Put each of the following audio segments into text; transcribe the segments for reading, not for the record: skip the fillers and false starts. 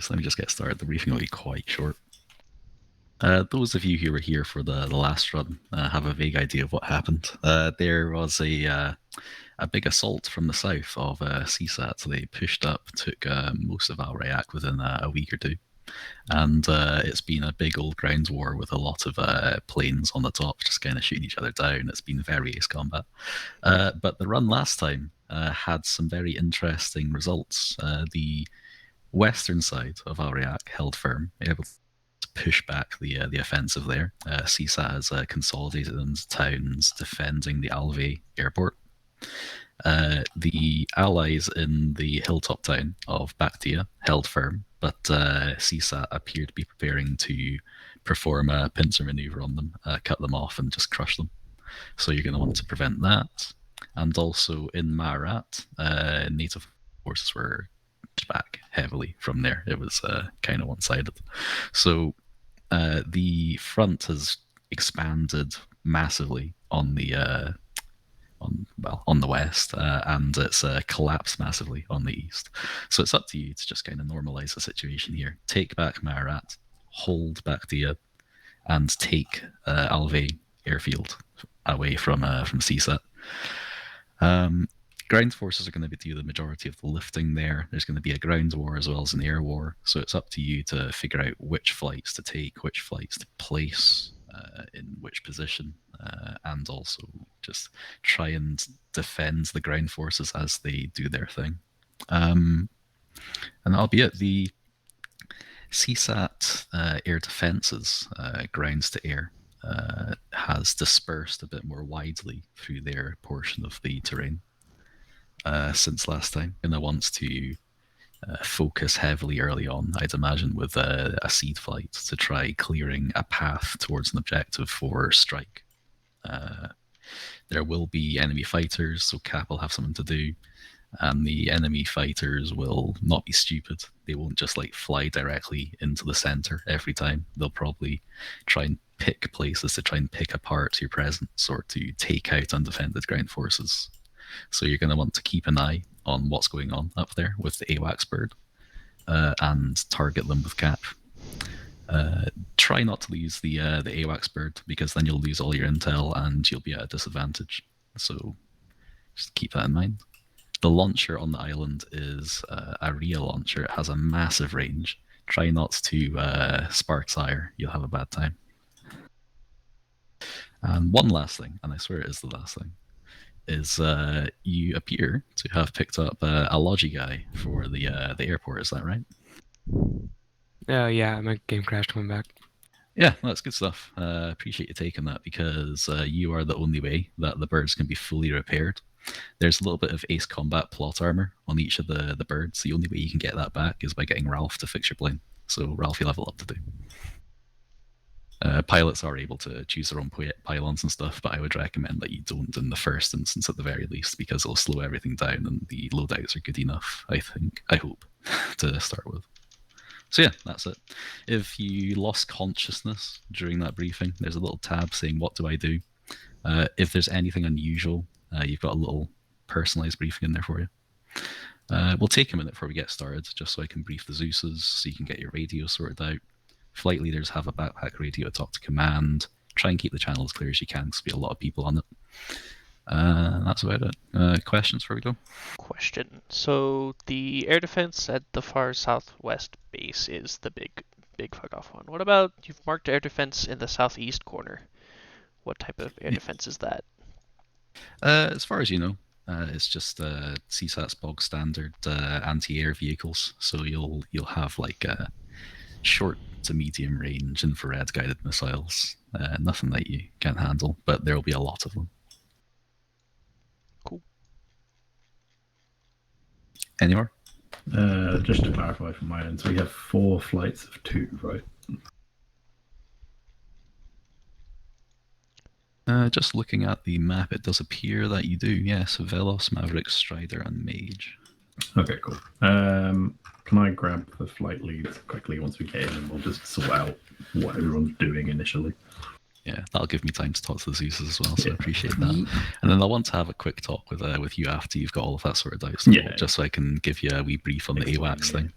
So let me just get started. The briefing will be quite short. Those of you who were here for the last run have a vague idea of what happened. There was a big assault from the south of SEAD. So they pushed up, took most of Al Rayak within a week or two. And it's been a big old ground war with a lot of planes on the top just kind of shooting each other down. It's been very ace combat. But the run last time had some very interesting results. The western side of Al Rayak held firm, able to push back the offensive there. CSAT has consolidated into towns defending the Alve airport. The allies in the hilltop town of Bakhtia held firm, but CSAT appeared to be preparing to perform a pincer maneuver on them, cut them off and just crush them. So you're going to want to prevent that. And also in Marat, native forces were back heavily from there. It was kind of one-sided. So the front has expanded massively on the on the west, and it's collapsed massively on the east. So it's up to you to just kind of normalize the situation here. Take back Marat, hold Bakhtia, and take Alve airfield away from CSAT. Ground forces are going to do the majority of the lifting there. There's going to be a ground war as well as an air war. So it's up to you to figure out which flights to take, which flights to place in which position, and also just try and defend the ground forces as they do their thing. And that'll be it. The CSAT air defences, grounds to air, has dispersed a bit more widely through their portion of the terrain since last time. And it wants to focus heavily early on, I'd imagine, with a SEAD flight to try clearing a path towards an objective for strike. There will be enemy fighters, so Cap will have something to do, and the enemy fighters will not be stupid. They won't just like fly directly into the center every time. They'll probably try and pick places to try and pick apart your presence or to take out undefended ground forces. So you're going to want to keep an eye on what's going on up there with the AWACS bird and target them with Cap. Try not to lose the AWACS bird, because then you'll lose all your intel and you'll be at a disadvantage. So just keep that in mind. The launcher on the island is a real launcher. It has a massive range. Try not to spark sire. You'll have a bad time. And one last thing, and I swear it is the last thing, is you appear to have picked up a Logi guy for the airport. Is that right? Yeah, my game crashed coming back. Yeah, that's good stuff. Appreciate you taking that, because you are the only way that the birds can be fully repaired. There's a little bit of ace combat plot armor on each of the birds. The only way you can get that back is by getting Ralph to fix your plane. So Ralph, you'll have a lot to do. Pilots are able to choose their own pylons and stuff, but I would recommend that you don't in the first instance at the very least, because it'll slow everything down, and the loadouts are good enough, I hope, to start with. So yeah, that's it. If you lost consciousness during that briefing, there's a little tab saying, what do I do? If there's anything unusual, you've got a little personalized briefing in there for you. We'll take a minute before we get started, just so I can brief the Zeuses, so you can get your radio sorted out. Flight leaders have a backpack radio to talk to command. Try and keep the channel as clear as you can, because there'll be a lot of people on it. That's about it. Questions before we go? Question. So the air defense at the far southwest base is the big fuck off one. What about, you've marked air defense in the southeast corner? What type of air defense is that? As far as you know, it's just CSAT's bog standard anti-air vehicles. So you'll have like short to medium range infrared guided missiles. Nothing that you can't handle, but there will be a lot of them. Cool. Any more? Just to clarify from my end, so we have 4 flights of 2, right? Just looking at the map, it does appear that you do, yes. Velos, Maverick, Strider, and Mage. Okay, cool. Can I grab the flight lead quickly once we get in, and we'll just sort out what everyone's doing initially? Yeah, that'll give me time to talk to the Zeus as well, so I appreciate that. And then I want to have a quick talk with you after you've got all of that sorted out, so just so I can give you a wee brief on the AWACS thing.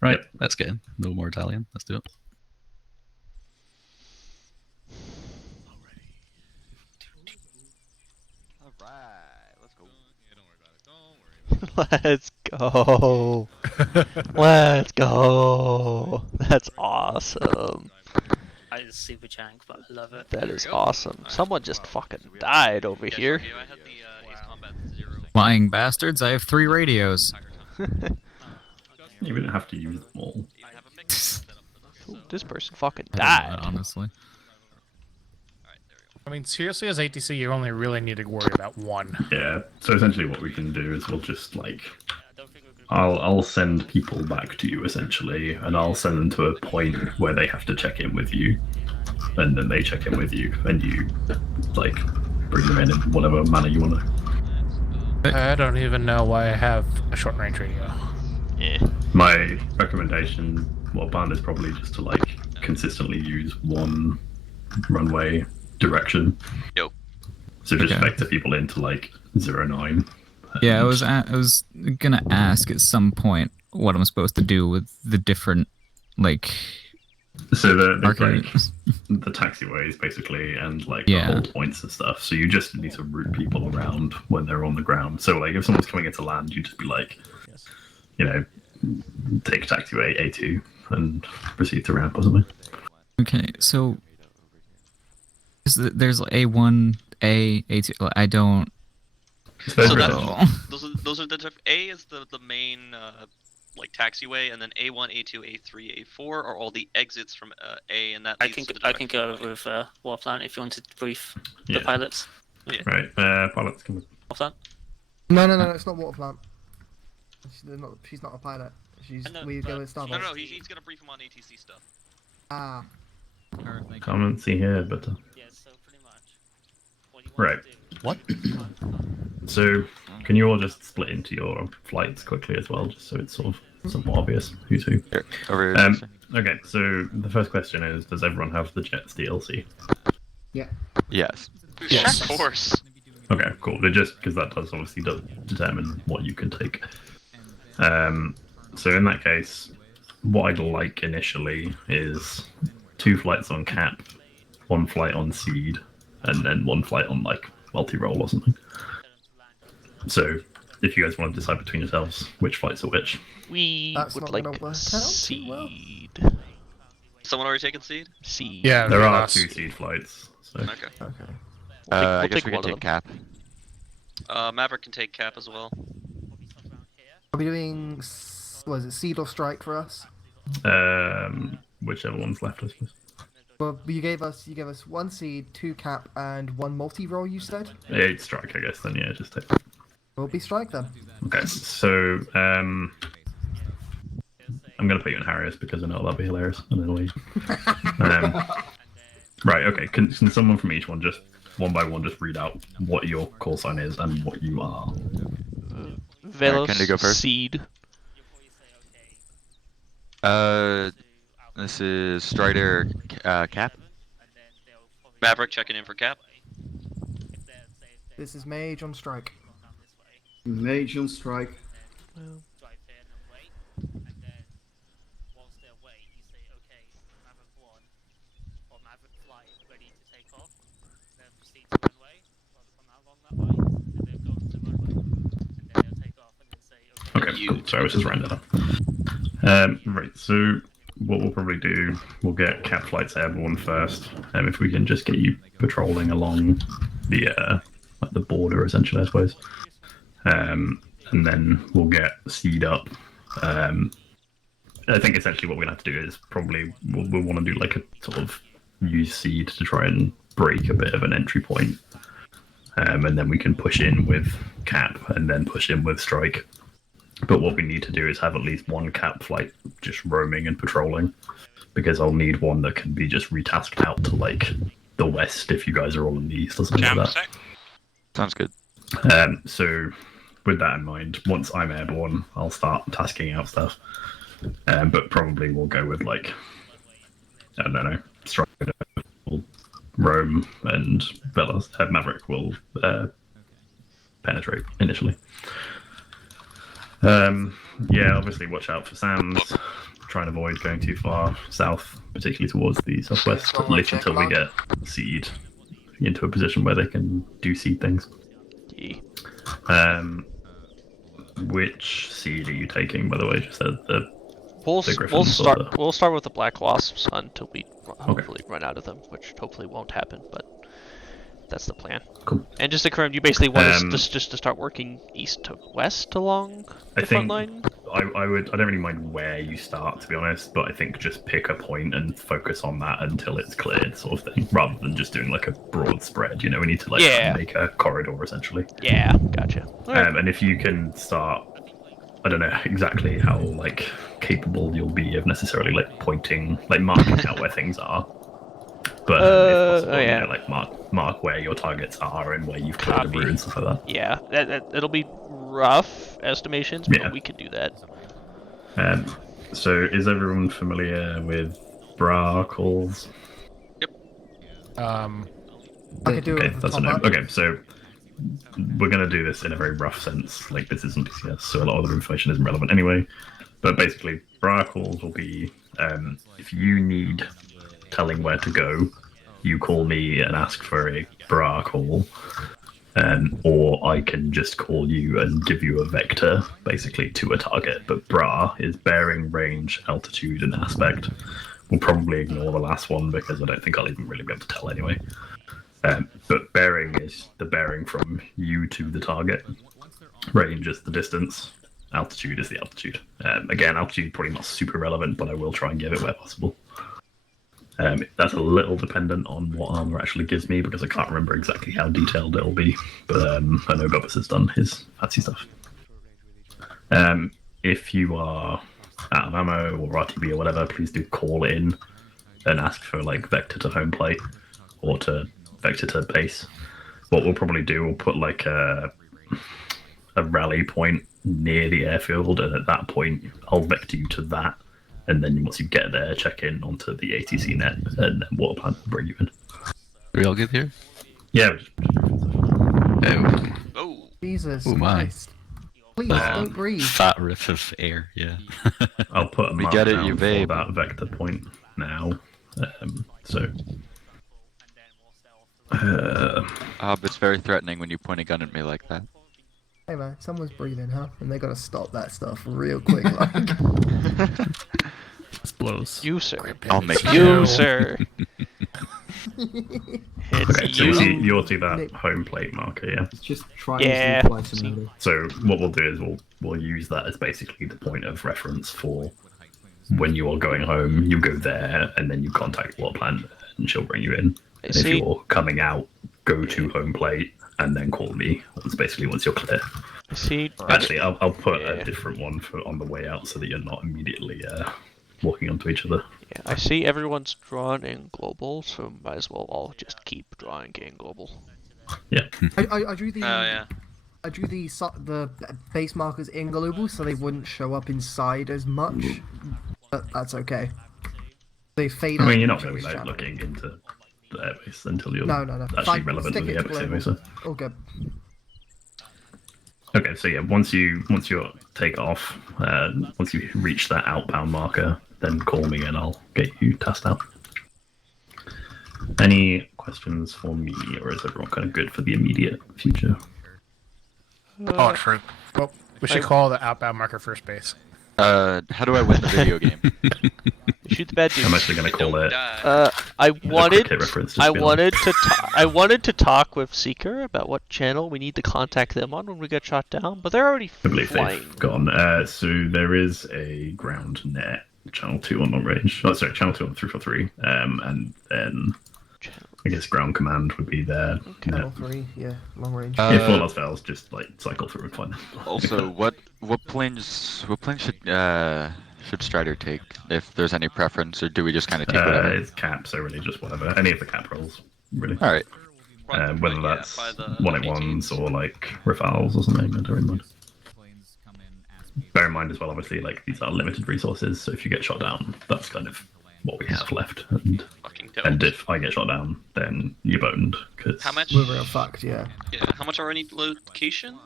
Right, let's get in. No more Italian. Let's do it. All right, let's go. Yeah, don't worry about it. Don't worry. Let's go. Let's go. That's awesome. I is super jank, but I love it. That is awesome. Someone just fucking died over here. I had the Ace Combat 0. Flying bastards, I have 3 radios. You wouldn't have to use them all. I have a mix set up for this. Ooh, this person fucking I don't know, died. honestly. Alright, there we go. I mean, seriously, as ATC, you only really need to worry about one. Yeah. So essentially, what we can do is we'll just like I don't think we're gonna I'll send people back to you essentially, and I'll send them to a point where they have to check in with you, and then they check in with you, and you like bring them in whatever manner you want to. I don't even know why I have a short range radio. Yeah. My recommendation, well, plan is probably just to like consistently use one runway direction. Yo. So just Okay. vector people into like 09. Yeah, I was gonna ask at some point what I'm supposed to do with the different, like, So there's marker. like the taxiways basically, and like Yeah. the hold points and stuff. So you just need to route people around when they're on the ground. So like if someone's coming into land, you just be like, you know, take taxiway A2 and proceed to ramp or something. Okay, so there's A1, A2. I don't. So So that- know. Those are the A is the main like taxiway, and then A1, A2, A3, A4 are all the exits from A, and that I leads can to the I can direct- go with Warplan if you want to brief Yeah. the pilots. Right, pilots can. Warplan. No, it's not water plant. She's not a pilot. I know, We go but- with Starbucks. No, he's gonna brief him on ATC stuff. Ah, Can't see here, but Yeah, so pretty much. What do you want Right. to do? What? so can you all just split into your flights quickly as well, just so it's sort of somewhat obvious who's who? Over here. Um, okay, so the first question is, does everyone have the Jets DLC? Yes. Yes. Of course. Okay, cool. They just because that does obviously determine what you can take. So in that case, what I'd like initially is 2 flights on cap, 1 flight on SEAD, and then 1 flight on like multi-roll or something. So if you guys want to decide between yourselves which flights are which, We That's would not like gonna work out too well. seed. Someone already taken seed? Seed. Yeah, there are Velos. 2 SEAD flights. So Okay. okay. We'll take- I we'll guess take we can one of take cap. Maverick can take cap as well. Are we doing? Was it seed or strike for us? whichever one's left, I suppose. Well, you gave us 1 seed, 2 cap, and 1 multi-roll. You said. 8 strike, I guess. Then yeah, just take. We'll be strike then. Okay, so I'm gonna put you in Harriers because I know that'll be hilarious, and then leave. Right, okay. Can someone from each one just one by one just read out what your call sign is and what you are? Velos can they go first? seed. This is Strider cap. Maverick checking in for cap. This is mage on strike. Mage on strike. Well, Drive in and wait, and then whilst they're waiting, you say, okay, Maverick 1 or Maverick flight ready to take off. Then proceed to runway, come out along that way, and then go to the runway, and then they'll take off, and then say, okay. Okay, cool. So I was just rounding up. Right, so what we'll probably do, we'll get cap flights airborne first. If we can just get you patrolling along the like the border, essentially, I suppose. And then we'll get SEAD up. I think essentially what we're gonna have to do is probably we'll want to do like a sort of use SEAD to try and break a bit of an entry point. And then we can push in with cap and then push in with strike. But what we need to do is have at least 1 cap flight just roaming and patrolling, because I'll need one that can be just retasked out to like the west if you guys are all in the east or something like that. Sounds good. So with that in mind, once I'm airborne, I'll start tasking out stuff. But probably we'll go with like, I don't know, Strider will roam and Velos, Maverick will penetrate initially. Yeah, obviously watch out for SAMs. try and avoid going too far south, particularly towards the southwest, Yeah, literally until we get SEAD into a position where they can do SEAD things. Yeah. Which SEAD are you taking, by the way? Just the We'll Griffins start. or the- We'll start with the Black Wasps until we hopefully run out of them, which hopefully won't happen. But that's the plan. Cool. And just to confirm, you basically want us just to start working east to west along the front line. I don't really mind where you start, to be honest, but I think just pick a point and focus on that until it's cleared, sort of thing, rather than just doing like a broad spread. You know, we need to make a corridor essentially. Yeah, gotcha. Right. And if you can start, I don't know exactly how like capable you'll be of necessarily like pointing, like marking out where things are. But if possible, you know, like mark where your targets are and where you've cleared the route and stuff like that. Yeah, it'll be rough estimations, but we can do that. So is everyone familiar with bra calls? I could do Okay, it. that's a no. Okay, so we're gonna do this in a very rough sense. Like this isn't PCS, so a lot of the information isn't relevant anyway. But basically, bra calls will be if you need telling where to go, you call me and ask for a bra call, or I can just call you and give you a vector, basically, to a target. But bra is bearing, range, altitude, and aspect. We'll probably ignore the last one because I don't think I'll even really be able to tell anyway. But bearing is the bearing from you to the target. Range is the distance. Altitude is the altitude. Again, altitude probably not super relevant, but I will try and give it where possible. That's a little dependent on what armor actually gives me because I can't remember exactly how detailed it'll be. But I know Bobbus has done his fancy stuff. If you are out of ammo or RTB or whatever, please do call in and ask for like vector to home plate or to vector to base. What we'll probably do, we'll put like a rally point near the airfield, and at that point, I'll vector you to that. And then once you get there, check in onto the ATC net, and then water plant will bring you in. Are we all good here? Yeah. Oh. Jesus Oh my. Christ. Please don't breathe. Fat riff of air, yeah. I'll put a mark get it, down you for babe. that vector point now. So. But it's very threatening when you point a gun at me like that. Hey man, someone's breathing, huh? And they gotta stop that stuff real quick, like. This blows. You, sir. I'll make You, sir. Okay, so you'll see that home plate marker, yeah? It's just try Yeah. and flight simulator. So what we'll do is we'll use that as basically the point of reference for when you are going home. You go there, and then you contact water plant, and she'll bring you in. And if you're coming out, go to home plate, and then call me. That's basically once you're clear. See. Actually, I'll put a different one on the way out so that you're not immediately walking onto each other. Yeah, I see everyone's drawn in global, so might as well all just keep drawing in global. Yeah. I drew the. yeah. I drew the base markers in global so they wouldn't show up inside as much, but that's okay. They fade. I mean, out you're not into going to be each like channel. looking into the airbase until you're No. actually Fine, relevant stick to the it to airbase anyway. global. So. All good. Okay, so yeah, once you take off, once you reach that outbound marker, then call me and I'll get you tasked out. Any questions for me, or is everyone kind of good for the immediate future? Oh, true. Well, we should call the outbound marker first base. How do I win the video game? Shoot the bad dude. I'm actually going to call it. I wanted reference, just be I wanted to talk with Seeker about what channel we need to contact them on when we get shot down, but they're already I believe flying. they've gone. So there is a ground net channel 2 on long range. Oh, sorry, channel 2 on 343. And then I guess ground command would be there. Channel 3, yeah, long range. If all else fails, just like cycle through and find them. Also, what planes should Strider take? If there's any preference, or do we just kind of take whatever? It's cap, so really just whatever. Any of the cap rolls, really. All right. Whether that's 181s or like Rafales or something, I don't really mind. Bear in mind as well, obviously, like these are limited resources, so if you get shot down, that's kind of what we have left. And if I get shot down, then you're boned. Cause How much? We're real fucked, yeah. Yeah. How much are any location?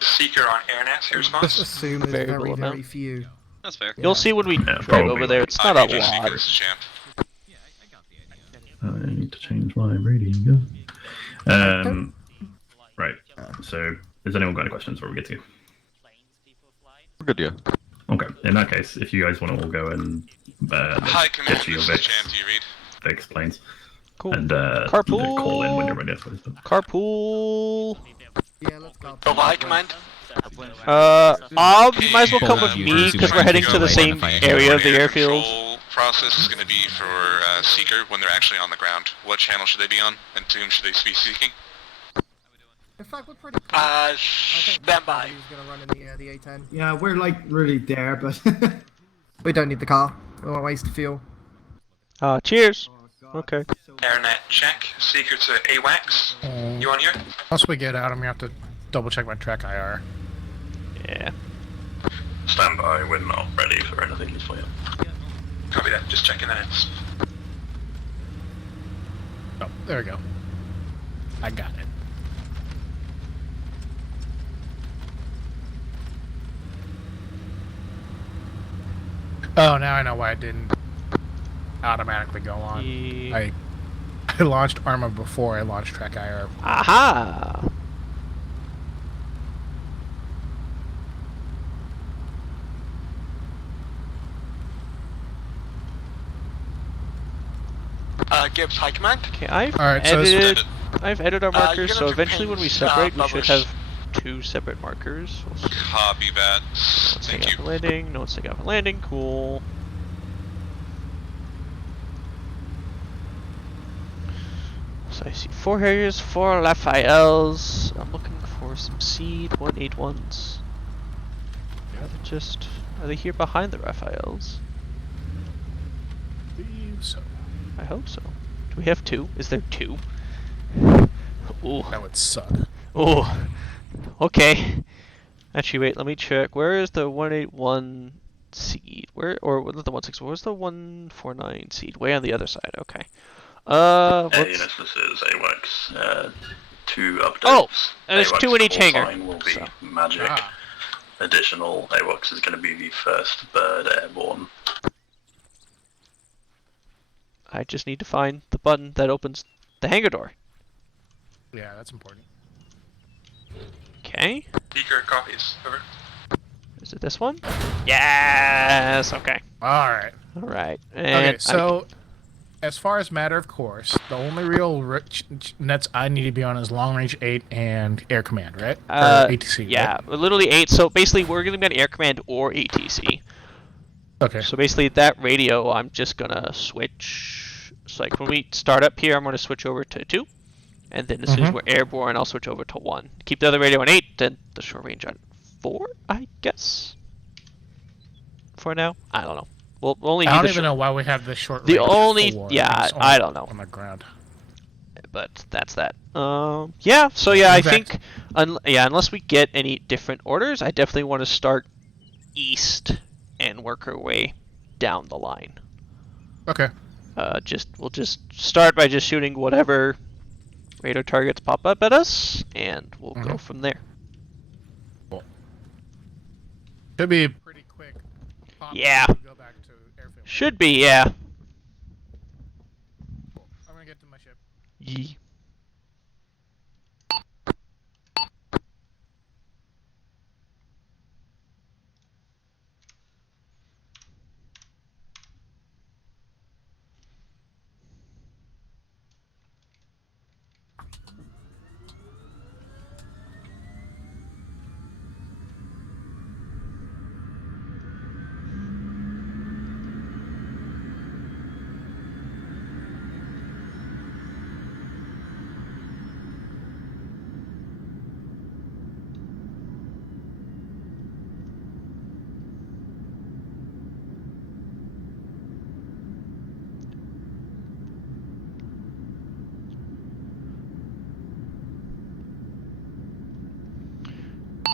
Seeker on AirNet, your response? Just assume there's Variable very amount. few. That's fair. You'll see when we Yeah, drive probably over there. like It's not a lot. champ. I need to change my radio. Right. So, has anyone got any questions before we get to? Good, yeah. Okay. In that case, if you guys want to all go and Hi, Command. get your This is Champ. Do you read? Vix planes, Cool. and Carpool. call in when you're ready. I suppose. Carpool. Yeah, let's go. Oh, hi, Command. You might as well come with me because we're heading to the same area of the airfield. Control process is going to be for Seeker when they're actually on the ground. What channel should they be on, and to whom should they be seeking? In fact, we're pretty close. Stand by. He's gonna run in the A10. Yeah, we're like really there, but We don't need the car. We won't waste fuel. Cheers. Okay. Airnet check. Seeker to AWACS. You on here? Once we get out, I'm gonna have to double check my track IR. Yeah. Stand by. We're not ready for anything. It's fine. Copy that. Just checking that in. Oh, there we go. I got it. Oh, now I know why it didn't automatically go on. I launched Arma before I launched Track IR. Aha! Gibbs, high command. Okay, I've Alright, so edited. I've edited our markers, you're so gonna eventually when we pins, separate, we should publish. have 2 separate markers. We'll see. Copy that. No one's taking Thank out you. for landing. No one's taking out for landing. Cool. So I see 4 Harriers, 4 Lafayelles. I'm looking for some SEAD 181s. Are they here behind the Raphaels? Believe so. I hope so. Do we have 2? Is there 2? Ooh. That would suck. Oh. Okay. Actually, wait. Let me check. Where is the 181 SEAD? Where or the 164? Where's the 149 SEAD? Way on the other side. Okay. What's... Yes, this is AWACS. 2 updates. Oh, and there's AWACS 2 in each call hangar. sign will be So. magic. Ah. Additional AWACS is going to be the first bird airborne. I just need to find the button that opens the hangar door. Yeah, that's important. Okay. Seeker copies. Over. Is it this one? Yes. Okay. Alright. All right. And Okay, so as far as matter of course, the only real nets I need to be on is Long Range 8 and Air Command, right? Or ATC, yeah, right? literally 8. So basically, we're going to be on Air Command or ATC. Okay. So basically, that radio, I'm just gonna switch. So like when we start up here, I'm gonna switch over to 2, and then as soon as we're airborne, I'll switch over to 1. Keep the other radio on 8, then the short range on 4, I guess. For now, I don't know. We'll only. I need don't the even know why we have the short The range only, 4. yeah, It's on I don't know. On the ground. But that's that. Yeah. So yeah, I Exact- think, unless we get any different orders, I definitely want to start east and work our way down the line. Okay. We'll just start by just shooting whatever radar targets pop up at us, and we'll go from there. Cool. Should be pretty quick. Pop Yeah. and go back to airfield. Should be, yeah. Cool. I'm gonna get to my ship. Yee.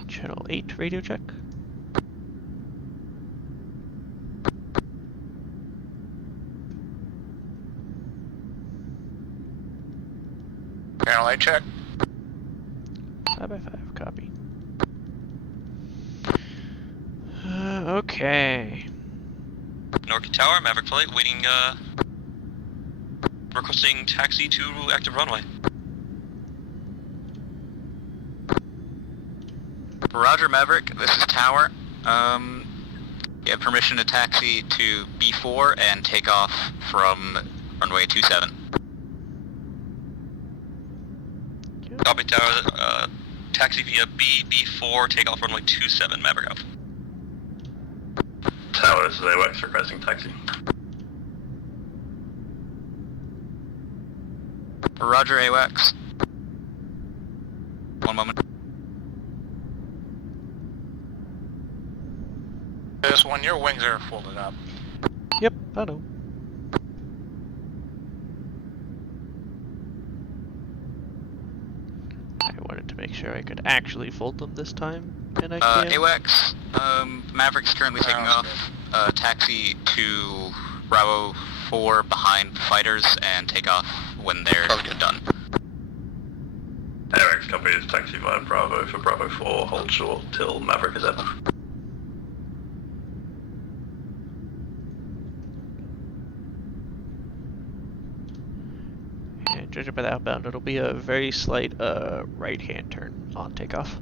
Channel 8 radio check. Channel 8 check. 5x5, copy. Okay. Norky Tower, Maverick Flight, waiting, requesting taxi to active runway. Roger, Maverick. This is Tower. You have permission to taxi to B4 and take off from runway 27. Copy Tower, taxi via B4, take off runway 27, Maverick Alpha. Tower, this is AWACS requesting taxi. Roger, AWACS. One moment. This one, your wings are folded up. Yep, I know. I wanted to make sure I could actually fold them this time, and I can. AWACS, Maverick's currently taking off. Taxi to Bravo 4 behind fighters and take off when they're done. AWACS copy is taxi via Bravo for Bravo 4, hold short till Maverick is ever. And judging by the outbound, it'll be a very slight right-hand turn on takeoff.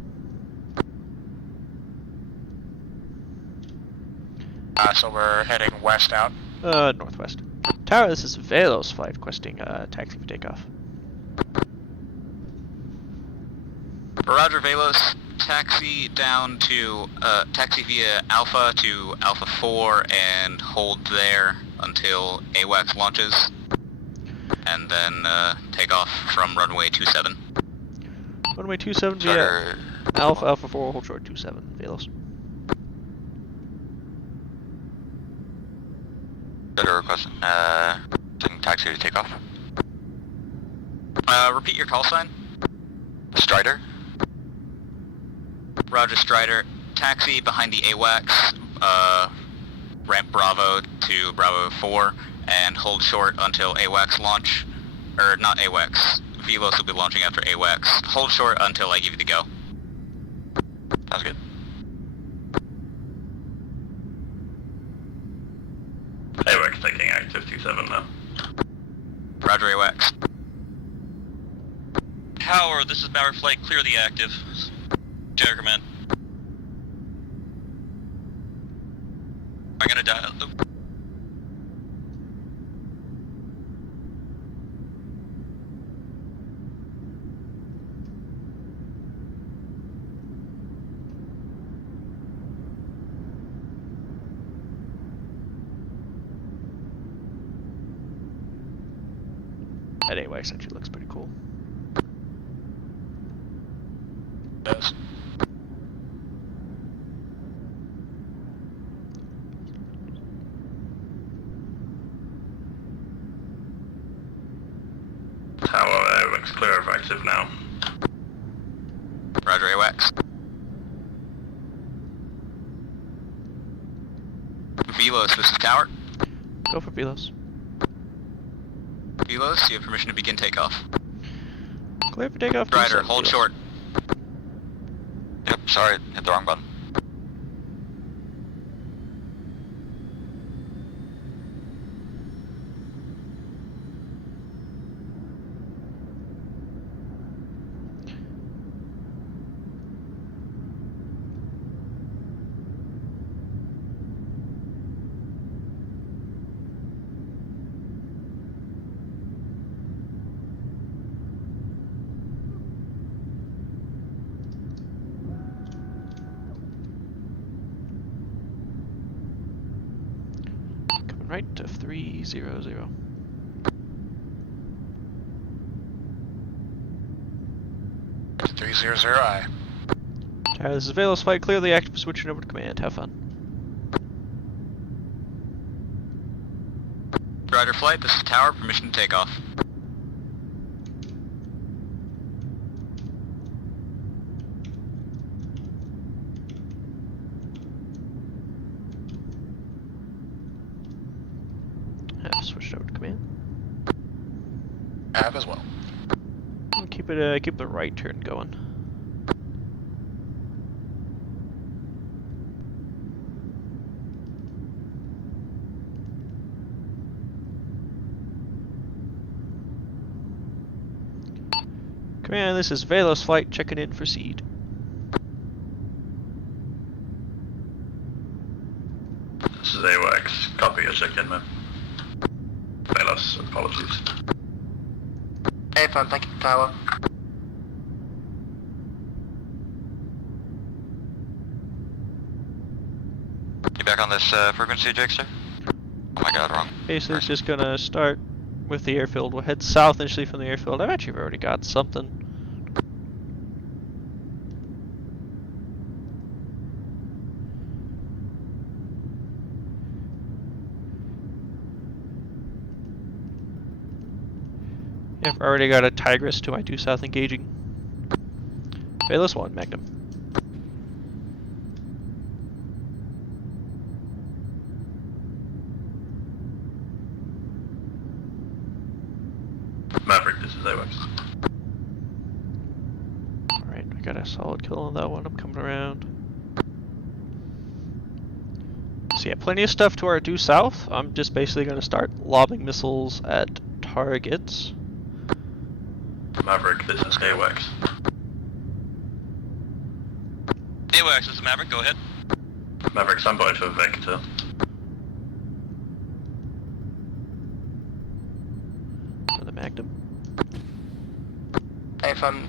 So we're heading west out. Northwest. Tower, this is Velos Flight requesting taxi for takeoff. Roger, Velos. Taxi down to, taxi via Alpha to Alpha 4 and hold there until AWACS launches. And then, take off from runway 27. Runway 27 via Alpha 4, hold short 27, Velos. Better request, taxi to take off. Repeat your call sign. Strider. Roger, Strider. Taxi behind the AWACS, ramp Bravo to Bravo 4, and hold short until AWACS launch. Or, not AWACS. Velos will be launching after AWACS. Hold short until I give you the go. Sounds good. AWACS taking active 27 now. Roger, AWACS. Tower, this is Maverick Flight, clear the active. General Command. I'm gonna dial. That AWACS actually looks pretty cool. It does. Tower, AWACS clear of active now. Roger, AWACS. Velos, this is Tower. Go for Velos. Velos, you have permission to begin takeoff. Clear for takeoff. Strider, hold Velos. short. Yep, sorry, hit the wrong button. Coming right to 300. 300I. Tower, this is Velos Flight, clear the active, switching over to command. Have fun. Roger, Flight, this is Tower, permission to take off. Have switched over to command. Have as well. We'll keep it, keep the right turn going. Command, this is Velos Flight checking in for SEAD. This is AWACS. Copy your check-in, man. Velos, apologies. Affirm, thank you, Tower. You back on this frequency, Jakester? Oh my god, wrong. Okay, so it's just gonna start with the airfield. We'll head south initially from the airfield. I've actually already got something. Yeah, I've already got a Tigress to my due south engaging. Velos 1, Magnum. Maverick, this is AWACS. Alright, I got a solid kill on that one. I'm coming around. So yeah, plenty of stuff to our due south. I'm just basically going to start lobbing missiles at targets. Maverick, this is AWACS. AWACS, this is Maverick, go ahead. Maverick, stand by for Vector. For the Magnum. Affirm,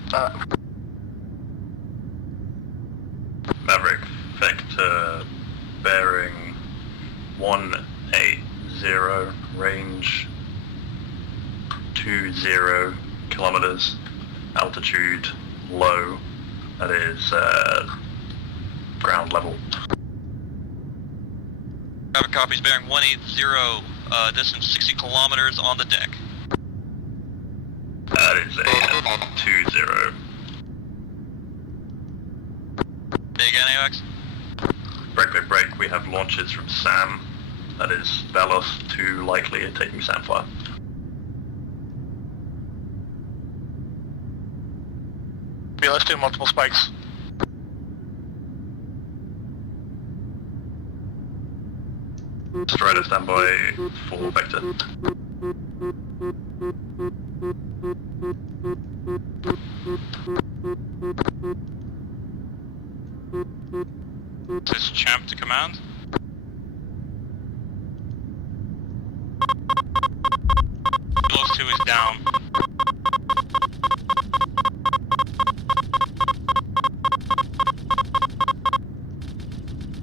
Maverick, Vector, bearing 180, range 20 kilometers, altitude low, that is ground level. Maverick copies bearing 180, distance 60 kilometers on the deck. That is a 20. Say again, AWACS? Break, we have launches from SAM, that is Velos, 2 likely at taking SAM fire. Let's do multiple spikes. Strider, stand by for Vector. This is Champ to command. Velos 2 is down.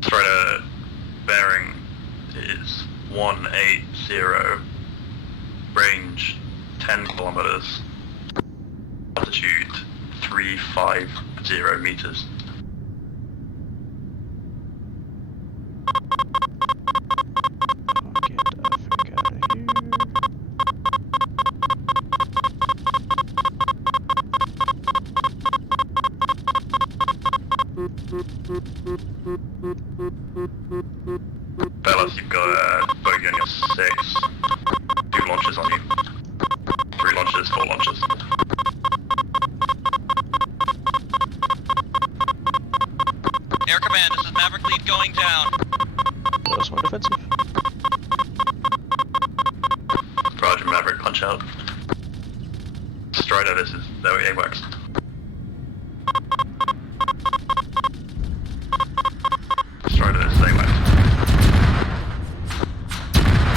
Strider, bearing is 180, range 10 kilometers, altitude 350 meters. Get the frick out of here. Velos, you've got a bogey on your 6. 2 launches on you. 3 launches, 4 launches. Air Command, this is Maverick Lead going down. Velos 1 defensive. Roger, Maverick, punch out. Strider, this is AWACS. Strider, this is AWACS.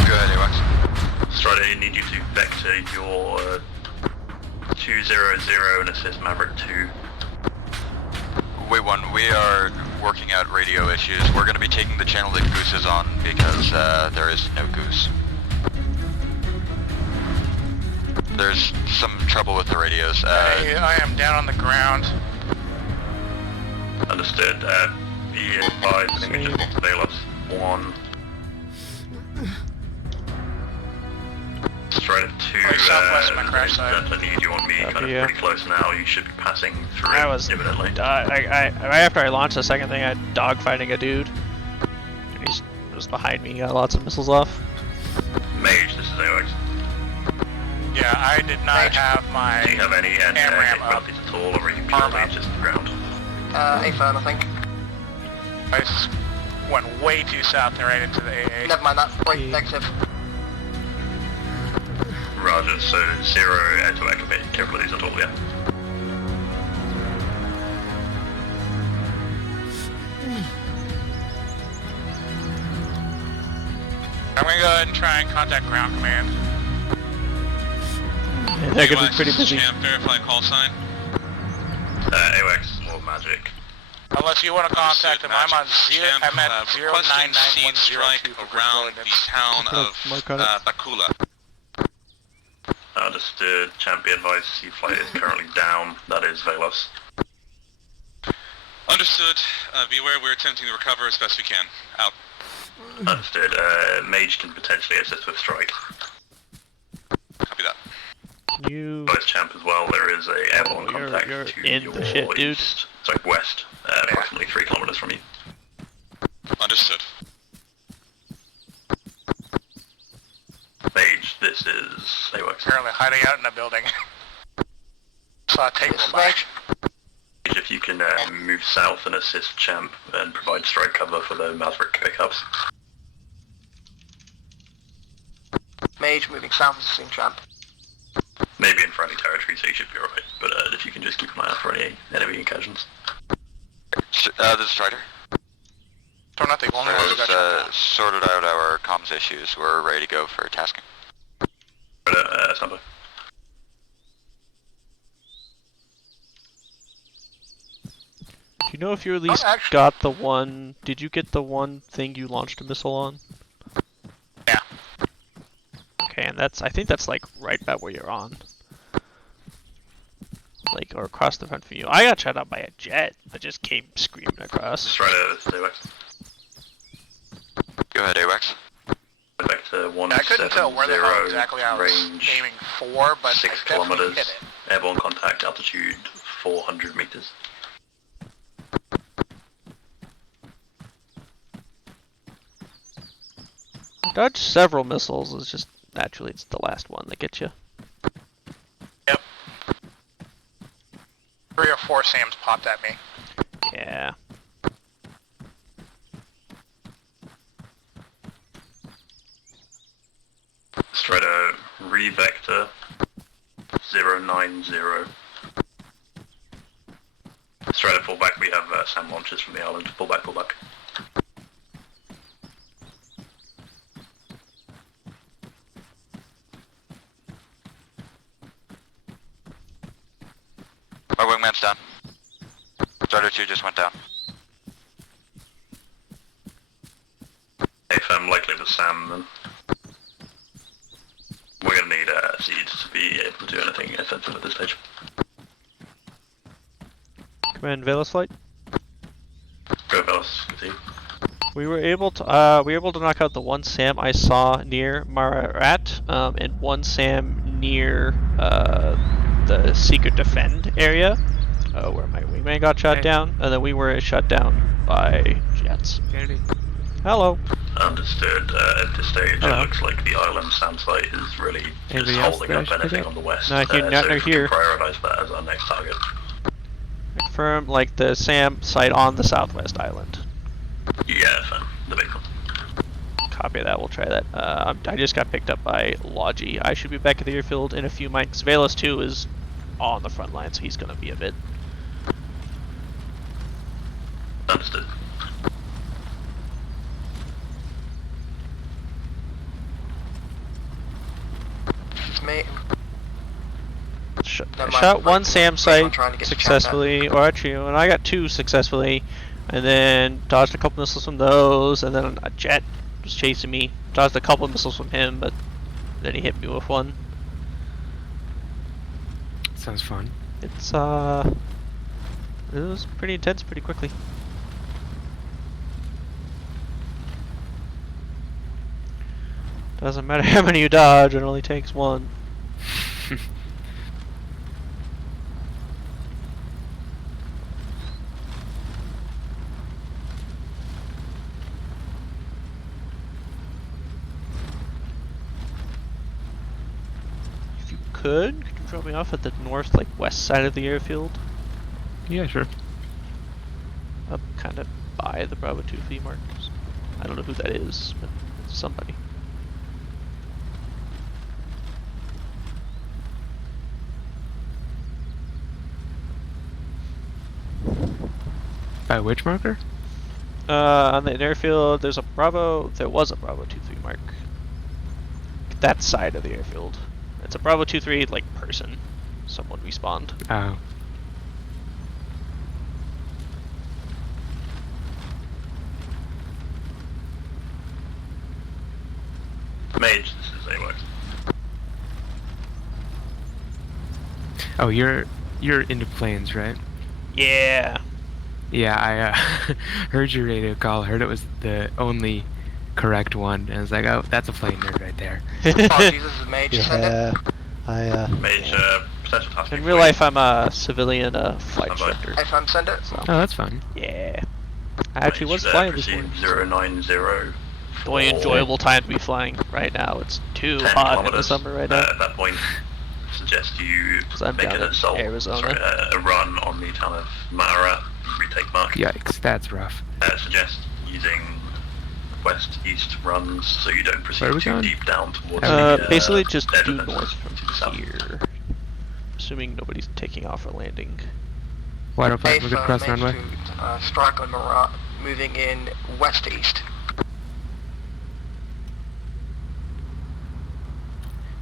Go ahead, AWACS. Strider, I need you to vector your 200 and assist Maverick 2. Wait, 1, we are working out radio issues. We're going to be taking the channel that Goose is on because there is no Goose. There's some trouble with the radios. I am down on the ground. Understood. Be advised, image of Velos 1. Strider 2, southwest of my crash site. I need you on me, kind of yeah. pretty close now. You should be passing through I was imminently. right after I launched the second thing, I had dogfighting a dude. And he's just behind me. He got lots of missiles off. Mage, this is AOX. Yeah, I did not have my Do you have any AMRAM up. capabilities at all, or are you purely just ground? A-firm, I think. I just went way too south and right into the AA. Never mind that. Wait, negative. Roger, so 0 to activate capabilities at all, yeah. I'm gonna go ahead and try and contact ground command. Yeah, they're gonna be pretty busy. Champ, verify call sign. AWACS, more magic. Unless you want to contact them, I'm on Champ, I'm at requesting SEAD strike 09910 around the town of Bakula. Understood. Champ, be advised, SEAD flight is currently down. That is Velos. Understood. Be aware we're attempting to recover as best we can. Out. Understood. Mage can potentially assist with strike. Copy that. You. Both Champ as well. There is a airborne contact you're to in your the shit, dude. east, sorry, west, approximately 3 kilometers from you. Understood. Mage, this is AWACS. Currently hiding out in a building. Saw a table back. If you can move south and assist Champ and provide strike cover for the Maverick pickups. Mage moving south and assisting Champ. Maybe in friendly territory, so you should be alright. But if you can just keep an eye out for any enemy incursions. This is Strider. So we're not the only ones who got shot down. Sorted out our comms issues. We're ready to go for tasking. Standby. Do you know if you at least got the one? Did you get the one thing you launched a missile on? Yeah. Okay, and I think that's like right about where you're on. Like, or across the front from you. I got shot out by a jet that just came screaming across. Strider, this is AWACS. Go ahead, AWACS. Back to 170, I couldn't tell where the hell exactly I was range aiming for, but 6 I definitely kilometers, hit it. airborne contact, altitude 400 meters. I dodged several missiles, it's just naturally it's the last one that gets you. Yep. 3 or 4 SAMs popped at me. Yeah. Strider, revector 090. Strider, pull back. We have SAM launches from the island. Pull back, pull back. Our wingman's down. Strider 2 just went down. If I'm likely to SAM, then we're gonna need SEAD to be able to do anything offensive at this stage. Command Velos Flight. Go Velos, good to you. We were able to knock out the one SAM I saw near Mararat, and one SAM near the Secret Defend area, where my wingman got shot down, and then we were shut down by jets. Hello. Understood. At this stage, it looks like the island SAM site is really just holding up anything on the west. No, so not if we here. can prioritize that as our next target. Confirm, like the SAM site on the southwest island. Yeah, fine. The big one. Copy that, we'll try that. I just got picked up by Logi. I should be back at the airfield in a few minutes. Velos 2 is on the front line, so he's going to be a bit. Understood. Mate. I shot one SAM site successfully, or actually, and I got 2 successfully, and then dodged a couple missiles from those, and then a jet was chasing me. Dodged a couple missiles from him, but then he hit me with one. Sounds fun. It's it was pretty intense pretty quickly. Doesn't matter how many you dodge, it only takes one. If you could you drop me off at the north, like west side of the airfield? Yeah, sure. Up kind of by the Bravo 2 V markers. I don't know who that is, but it's somebody. By which marker? On the airfield, there was a Bravo 2-3 mark. that side of the airfield. It's a Bravo 2-3 like person. Someone respawned. Oh. Mage, this is AWACS. Oh, you're into planes, right? Yeah. Yeah, I heard your radio call. Heard it was the only correct one, and I was like, oh, that's a plane nerd right there. Apologies, this is Mage. Yeah. Mage, potential task. In real life, I'm a civilian flight instructor. FM, send it. So. Oh, that's fun. Yeah. I actually was flying this morning. 090. The only enjoyable time to be flying right now. It's too hot in the summer right now. At that point, suggest you I'm make down an in assault, Arizona. a run on the town of Mara, retake mark. Yikes, that's rough. Suggest using west-east runs so you don't proceed Where are we too going? deep down towards Basically just air due defenses north to the from south. here. Assuming nobody's taking off or landing. Wide open, we're gonna cross the runway. Strike on Marat, moving in west-east.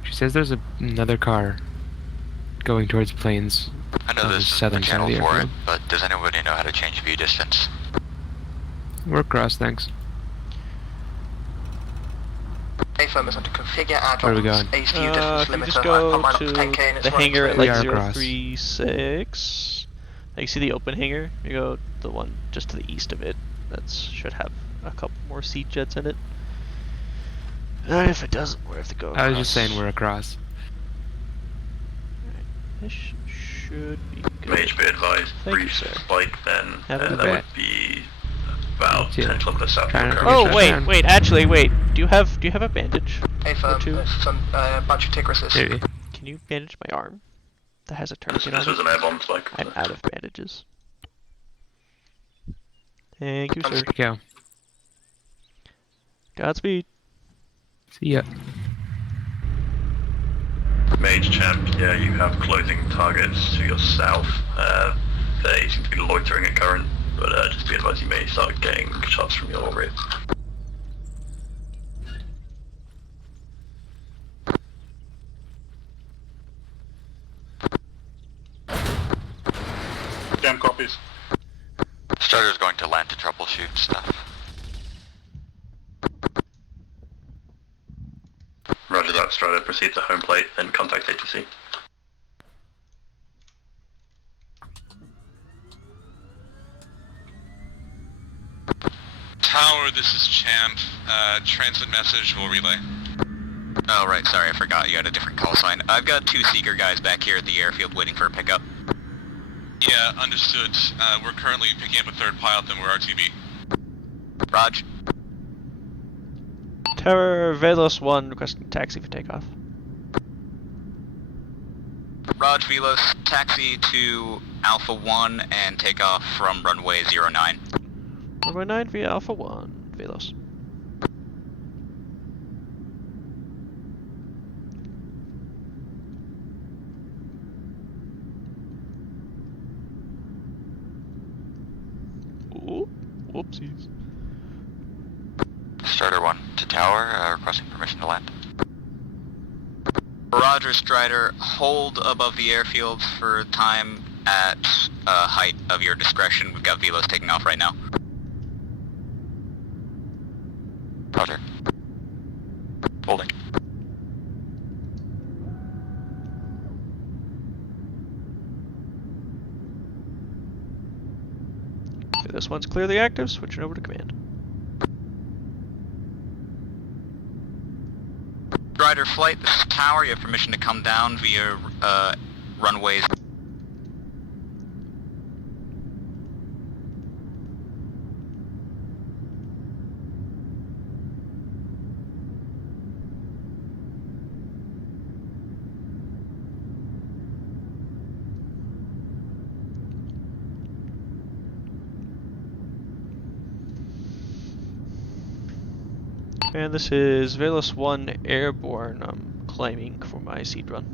She says there's another car going towards planes I know on the this is the southern side of channel the for it, airfield. but does anybody know how to change view distance? We're across, thanks. AFM is under configure Where are we going? ace view distance If you limiter. just go I'm to 10K and it's the running hangar at through. like We are across. 036. Now you see the open hangar? You go the one just to the east of it. That should have a couple more seat jets in it. And if it doesn't, we have to go across. I was just saying we're across. This should be good. Mage, be advised, Thank you, brief sir. spike then, Have a good that day. would be about Too. 10 kilometers south of Trying to your figure Oh shut wait, down. wait. Actually, wait. Do you have a bandage? AFM, two. there's some bunch of Tigrises. Maybe. Can you bandage my arm? That has a tourniquet This on was it. an air bomb spike. I'm out of bandages. Thank you, sir. There we go. Godspeed. See ya. Mage champ, yeah, you have closing targets to your south. They seem to be loitering at current, but just be advised you may start getting shots from your rear. Jam copies. Starter's going to land to troubleshoot stuff. Roger that, Strider. Proceed to home plate, then contact ATC. Tower, this is Champ. Transit message will relay. Oh, right, sorry, I forgot you had a different call sign. I've got 2 Seeker guys back here at the airfield waiting for a pickup. Yeah, understood. We're currently picking up a third pilot, then we're RTB. Raj. Tower Velos 1 requesting taxi for takeoff. Raj Velos, taxi to Alpha 1 and take off from runway 09. Runway 9 via Alpha 1, Velos. Ooh, whoopsies. Starter 1 to tower, requesting permission to land. Roger, Strider, hold above the airfield for time at height of your discretion. We've got Velos taking off right now. Roger. Holding. This one's clearly active, switching over to command. Strider flight, this is Tower. You have permission to come down via runways. And this is Velos 1 Airborne. I'm climbing for my seed run.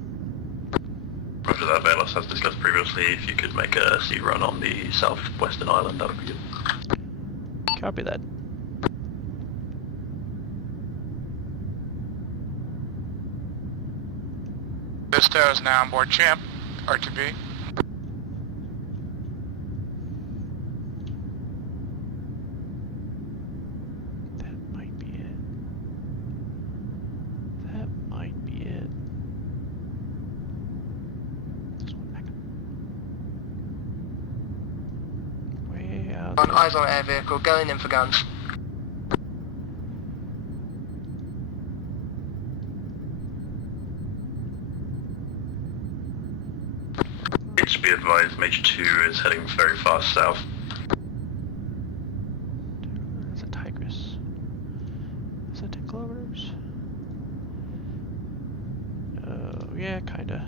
Roger that, Velos, as discussed previously, if you could make a sea run on the southwestern island, that would be good. Copy that. Vista is now on board Champ, R2B. That might be it. That might be it. This one back. Way out On there. eyes on air vehicle, going in for guns. Please be advised, Mage 2 is heading very fast south. There's a tigress. Is that 10 kilometers? Oh, yeah, kinda.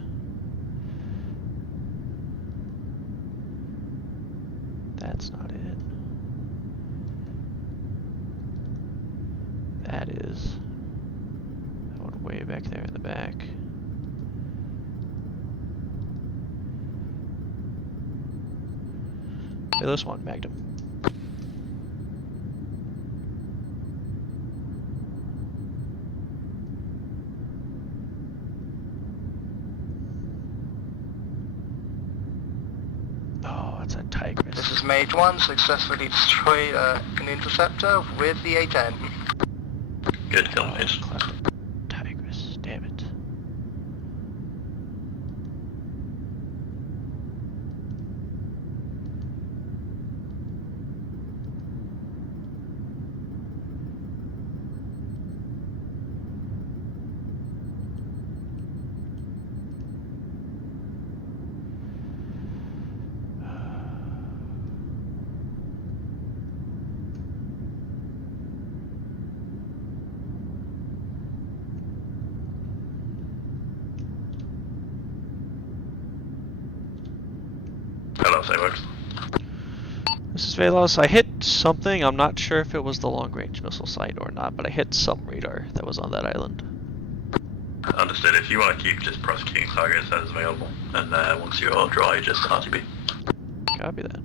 That's not it. That is. That one way back there in the back. Hey, this one, Magnum. Oh, that's a tigress. This is Mage 1, successfully destroyed an interceptor with the A-10. Good kill, Mage. Tigress, damn it. Hello, Cyborgs. This is Velos. I hit something. I'm not sure if it was the long-range missile site or not, but I hit some radar that was on that island. Understood. If you want to keep just prosecuting targets as available, and once you're dry, just RTB. Copy that.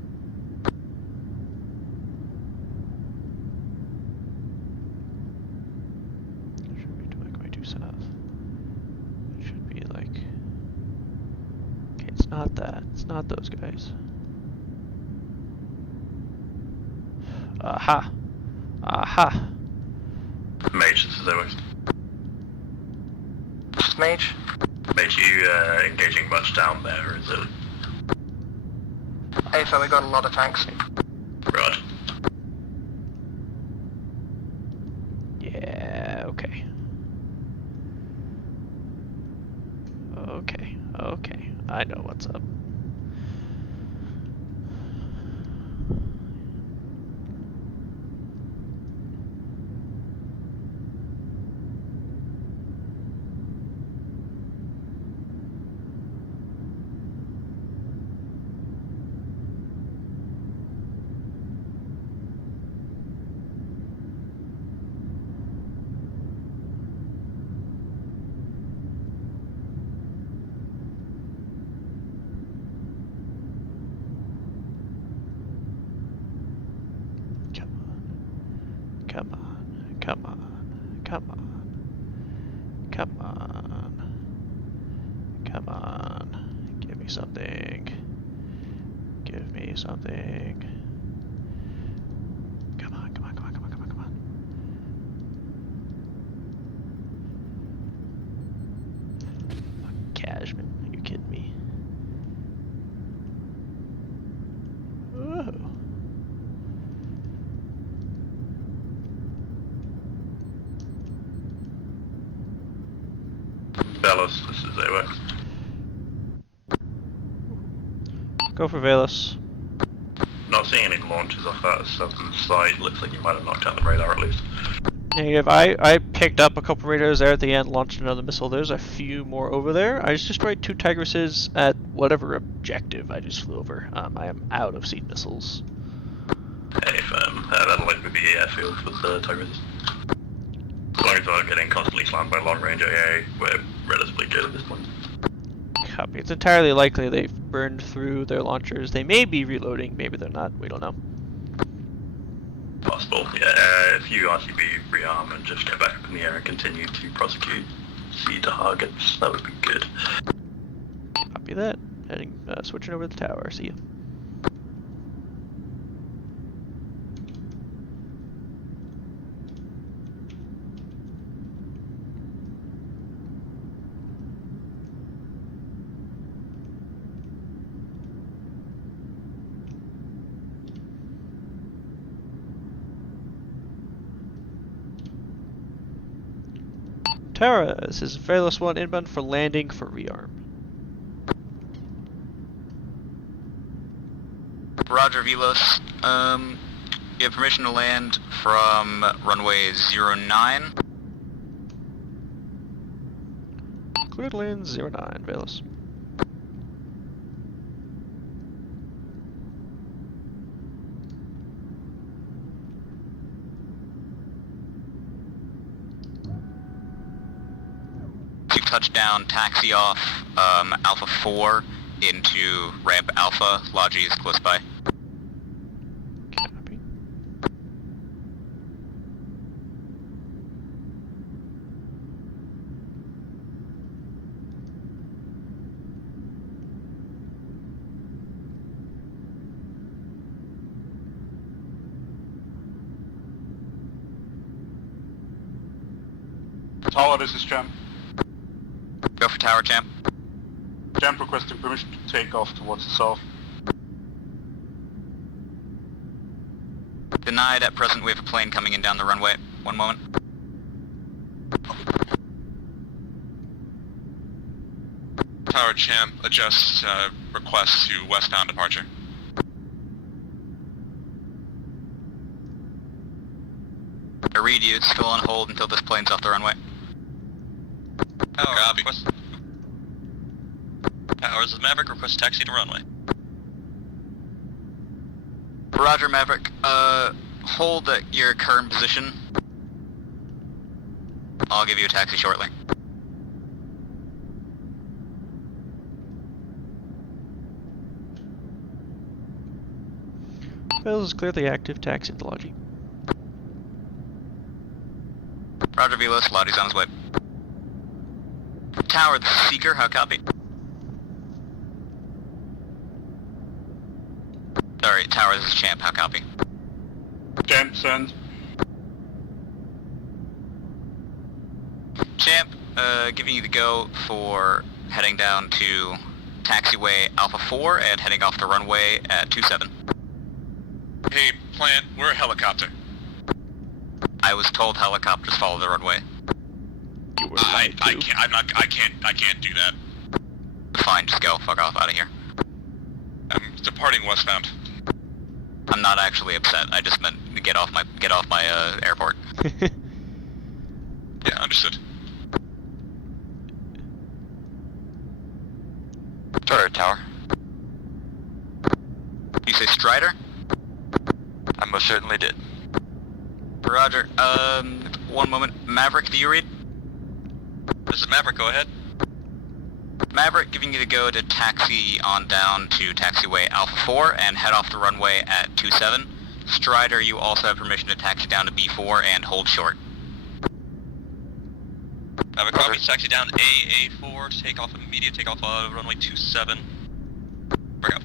Should be going due south. It should be like. Okay, it's not that. It's not those guys. Aha! Aha! Mage, this is Cyborgs. This is Mage. Mage, you engaging much down there, or is it? Hey, so we got a lot of tanks. Right. Yeah, okay. Okay, okay. I know what's up. Come on, come on, come on, come on, come on, give me something, give me something, come on, come on, come on, come on, come on, come on. Cashman, are you kidding me? Whoa. Velos, this is AWACS. Go for Velos. Not seeing any launches off that southern side. Looks like you might have knocked out the radar at least. Negative. I picked up a couple radars there at the end, launched another missile. There's a few more over there. I just destroyed 2 Tigresses at whatever objective I just flew over. I am out of SEAD missiles. Hey, that'll likely be the airfield with the Tigresses. As long as we're not getting constantly slammed by long-range AA, we're relatively good at this point. Copy. It's entirely likely they've burned through their launchers. They may be reloading, maybe they're not. We don't know. Possible, yeah. If you RTB, rearm and just get back up in the air and continue to prosecute SEAD targets, that would be good. Copy that. Heading, switching over to the tower. See ya. Tara, this is Velos 1 inbound for landing for rearm. Roger, Velos. You have permission to land from runway 09. Clear to land 09, Velos. To touchdown, taxi off Alpha 4 into ramp Alpha. Logi is close by. Copy. Tower, this is Champ. Go for tower, Champ. Champ requesting permission to take off towards the south. Denied. At present, we have a plane coming in down the runway. One moment. Tower Champ, adjust request to westbound departure. I read you. It's still on hold until this plane's off the runway. Tower, request. Towers of Maverick, request taxi to runway. Roger, Maverick. Hold at your current position. I'll give you a taxi shortly. Velos is clearly active. Taxi into Logi. Roger, Velos. Logi's on his way. Tower, this is Seeker. How copy? Sorry, Tower, this is Champ. How copy? Champ, send. Champ, giving you the go for heading down to taxiway Alpha 4 and heading off the runway at 27. Hey, plant, we're a helicopter. I was told helicopters follow the runway. You were I can't do that. Fine, just go. Fuck off out of here. I'm departing westbound. I'm not actually upset. I just meant to get off my airport. Yeah, understood. Sorry, Tower. You say Strider? I most certainly did. Roger. One moment. Maverick, do you read? This is Maverick, go ahead. Maverick, giving you the go to taxi on down to taxiway Alpha 4 and head off the runway at 27. Strider, you also have permission to taxi down to B4 and hold short. Maverick, copy, taxi down A4, take off immediate, take off runway 27. Bring up.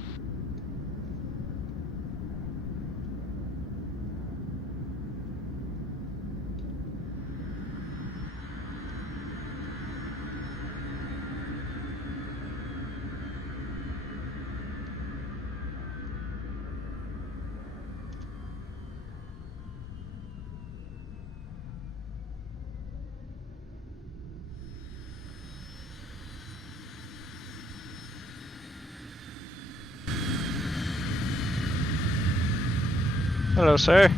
Hello, sir.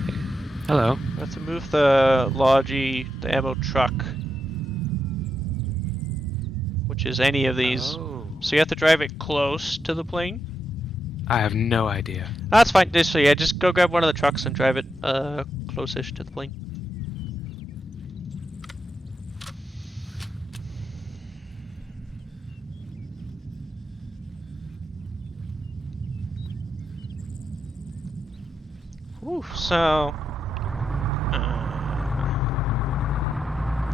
Hello. We have to move the Logi, the ammo truck, which is any of these. Oh. So you have to drive it close to the plane. I have no idea. That's fine. So yeah, just go grab one of the trucks and drive it close-ish to the plane. Whew, so...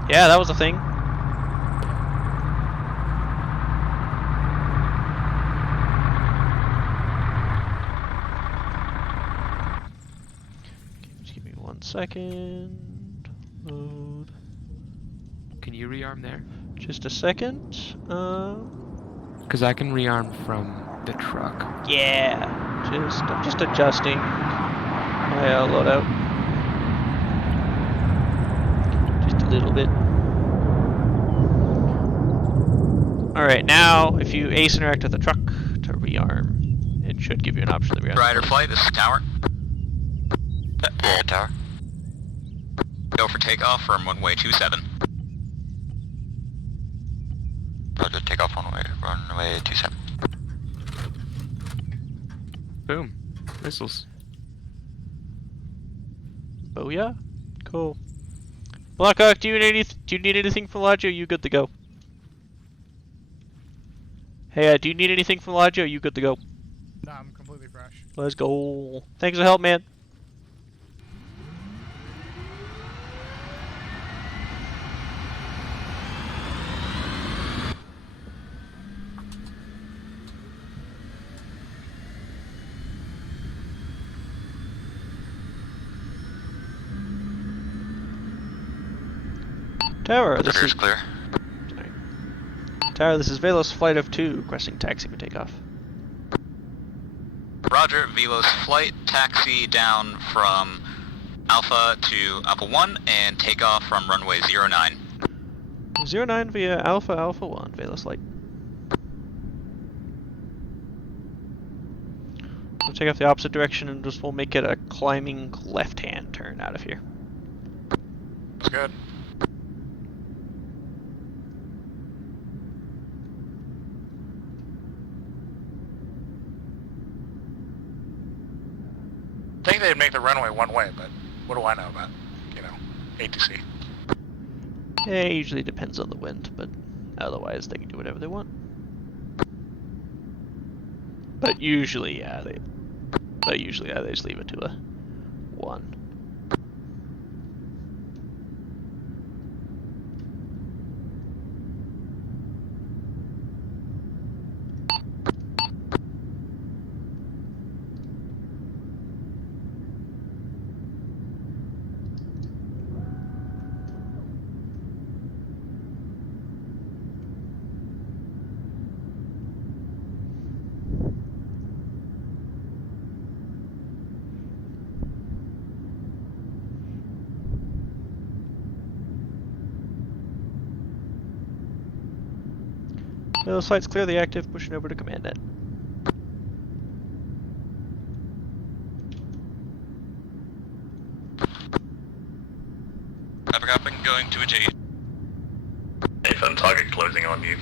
yeah, that was a thing. second. Load. Can you rearm there? Just a second. Because I can rearm from the truck. Yeah. I'm just adjusting my loadout. Just a little bit. Alright, now if you ace interact with the truck to rearm, it should give you an option to rearm. Rider flight, this is Tower. Tower. Go for takeoff from runway 27. Roger, take off runway 27. Boom. Missiles. Booyah. Cool. Blackhawk, do you need anything from Lodge? Or are you good to go? Hey, do you need anything from Lodge? Or are you good to go? No, I'm completely fresh. Let's go. Thanks for the help, man. Tower, this is clear. Sorry. Tower, this is Velos Flight of 2, requesting taxi for takeoff. Roger, Velos flight, taxi down from Alpha to Alpha 1 and takeoff from runway 09. 09 via Alpha 1, Velos Flight. We'll take off the opposite direction and we'll make it a climbing left-hand turn out of here. That's good. I think they'd make the runway one way, but what do I know about, ATC? Yeah, it usually depends on the wind, but otherwise they can do whatever they want. But usually, yeah, they just leave it to a 1. Velos Flight's clearly active, pushing over to command net. Traffic up and going to a J. Nathan, target closing on you.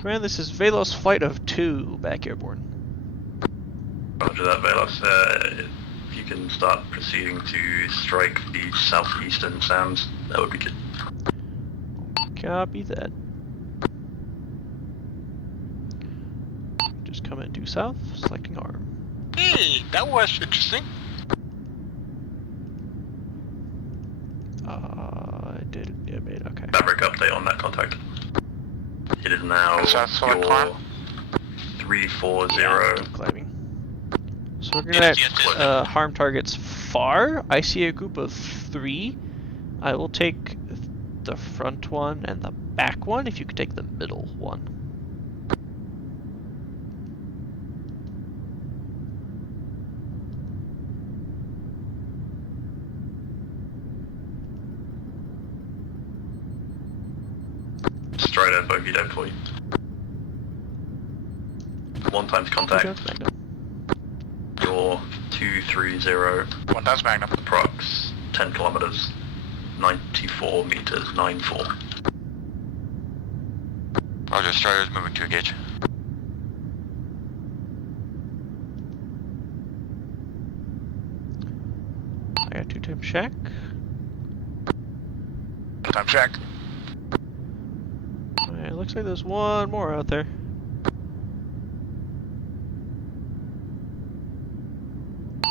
Command, this is Velos Flight of 2, back airborne. Roger that, Velos. If you can start proceeding to strike the southeastern sounds, that would be good. Copy that. Just come in due south, selecting arm. Hey, that was interesting. Okay. Fabric update on that contact. It is now your 340. Yeah, keep climbing. So we're gonna harm targets far. I see a group of 3. I will take the front one and the back one, if you could take the middle one. Strider, bogey down for you. 1 times contact. Your 230. 1 times Magnum. Approx 10 kilometers. 94 meters, 94. Roger, Strider's moving to engage. I got 2 times check. 1 time check. Alright, looks like there's one more out there.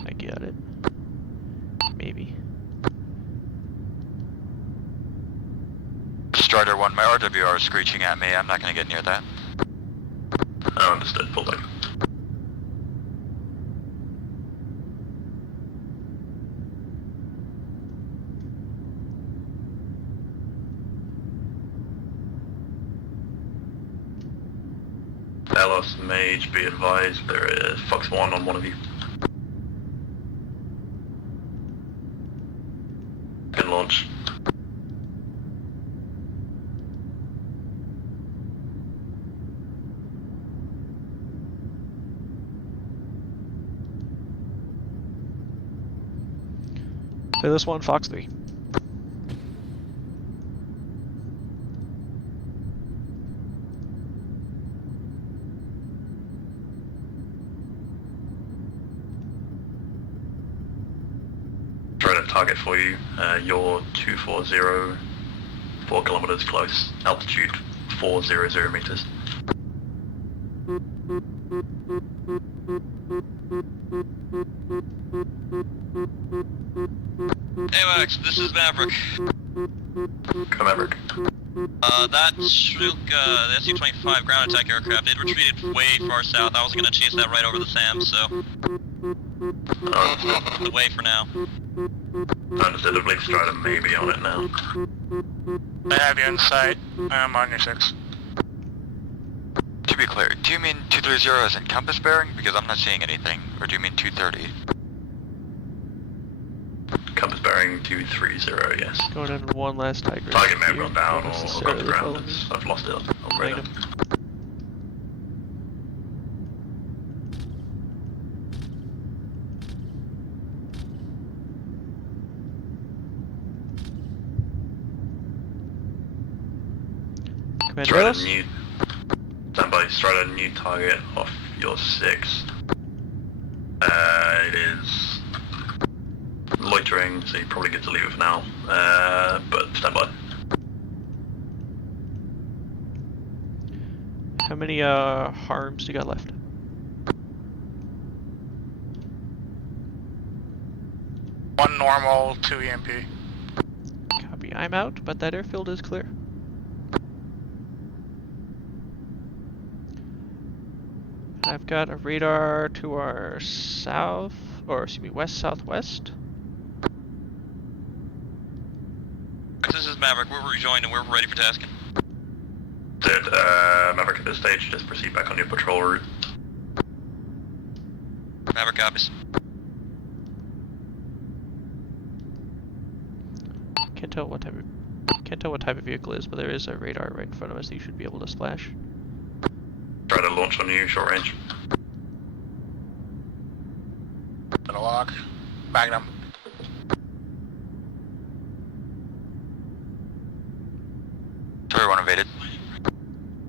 I get it. Maybe. Strider 1, my RWR is screeching at me. I'm not going to get near that. I understood. Pull back. Velos, Mage, be advised, there is Fox 1 on one of you. Can launch. Velos 1, Fox 3. Try to target for you. You're 240, 4 kilometers close. Altitude 400 meters. AWACS, this is Maverick. Come Maverick. That Shrook, the SU-25 ground attack aircraft, it retreated way far south. I was gonna chase that right over the SAM, so... away for now. Understood, the Blake Strider may be on it now. I have you in sight. I'm on your 6. To be clear, do you mean 230 as in compass bearing? Because I'm not seeing anything. Or do you mean 230? Compass bearing 230, yes. Going in one last tiger. Target may have gone down or above the ground. I've lost it on radar. Try a new. Stand by. Try a new target off your 6. It is loitering, so you probably get to leave it for now. But stand by. How many harms do you got left? One normal, 2 EMP. Copy. I'm out, but that airfield is clear. I've got a radar to our south, or excuse me, west-southwest. This is Maverick, we're rejoined and we're ready for tasking. Dude, Maverick at this stage, just proceed back on your patrol route. Maverick copies. Can't tell what type of vehicle it is, but there is a radar right in front of us that you should be able to splash. Try to launch on you, short range. Gonna lock. Magnum. Tower 1 evaded.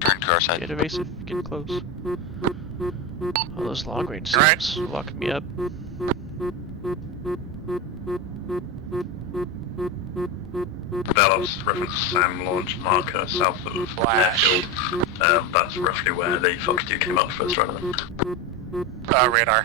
Turn to our side. Get evasive, get close. All those long range sights locking me up. Velos, reference SAM launch marker south of airfield. That's roughly where the Fox 2 came up first, right? Radar.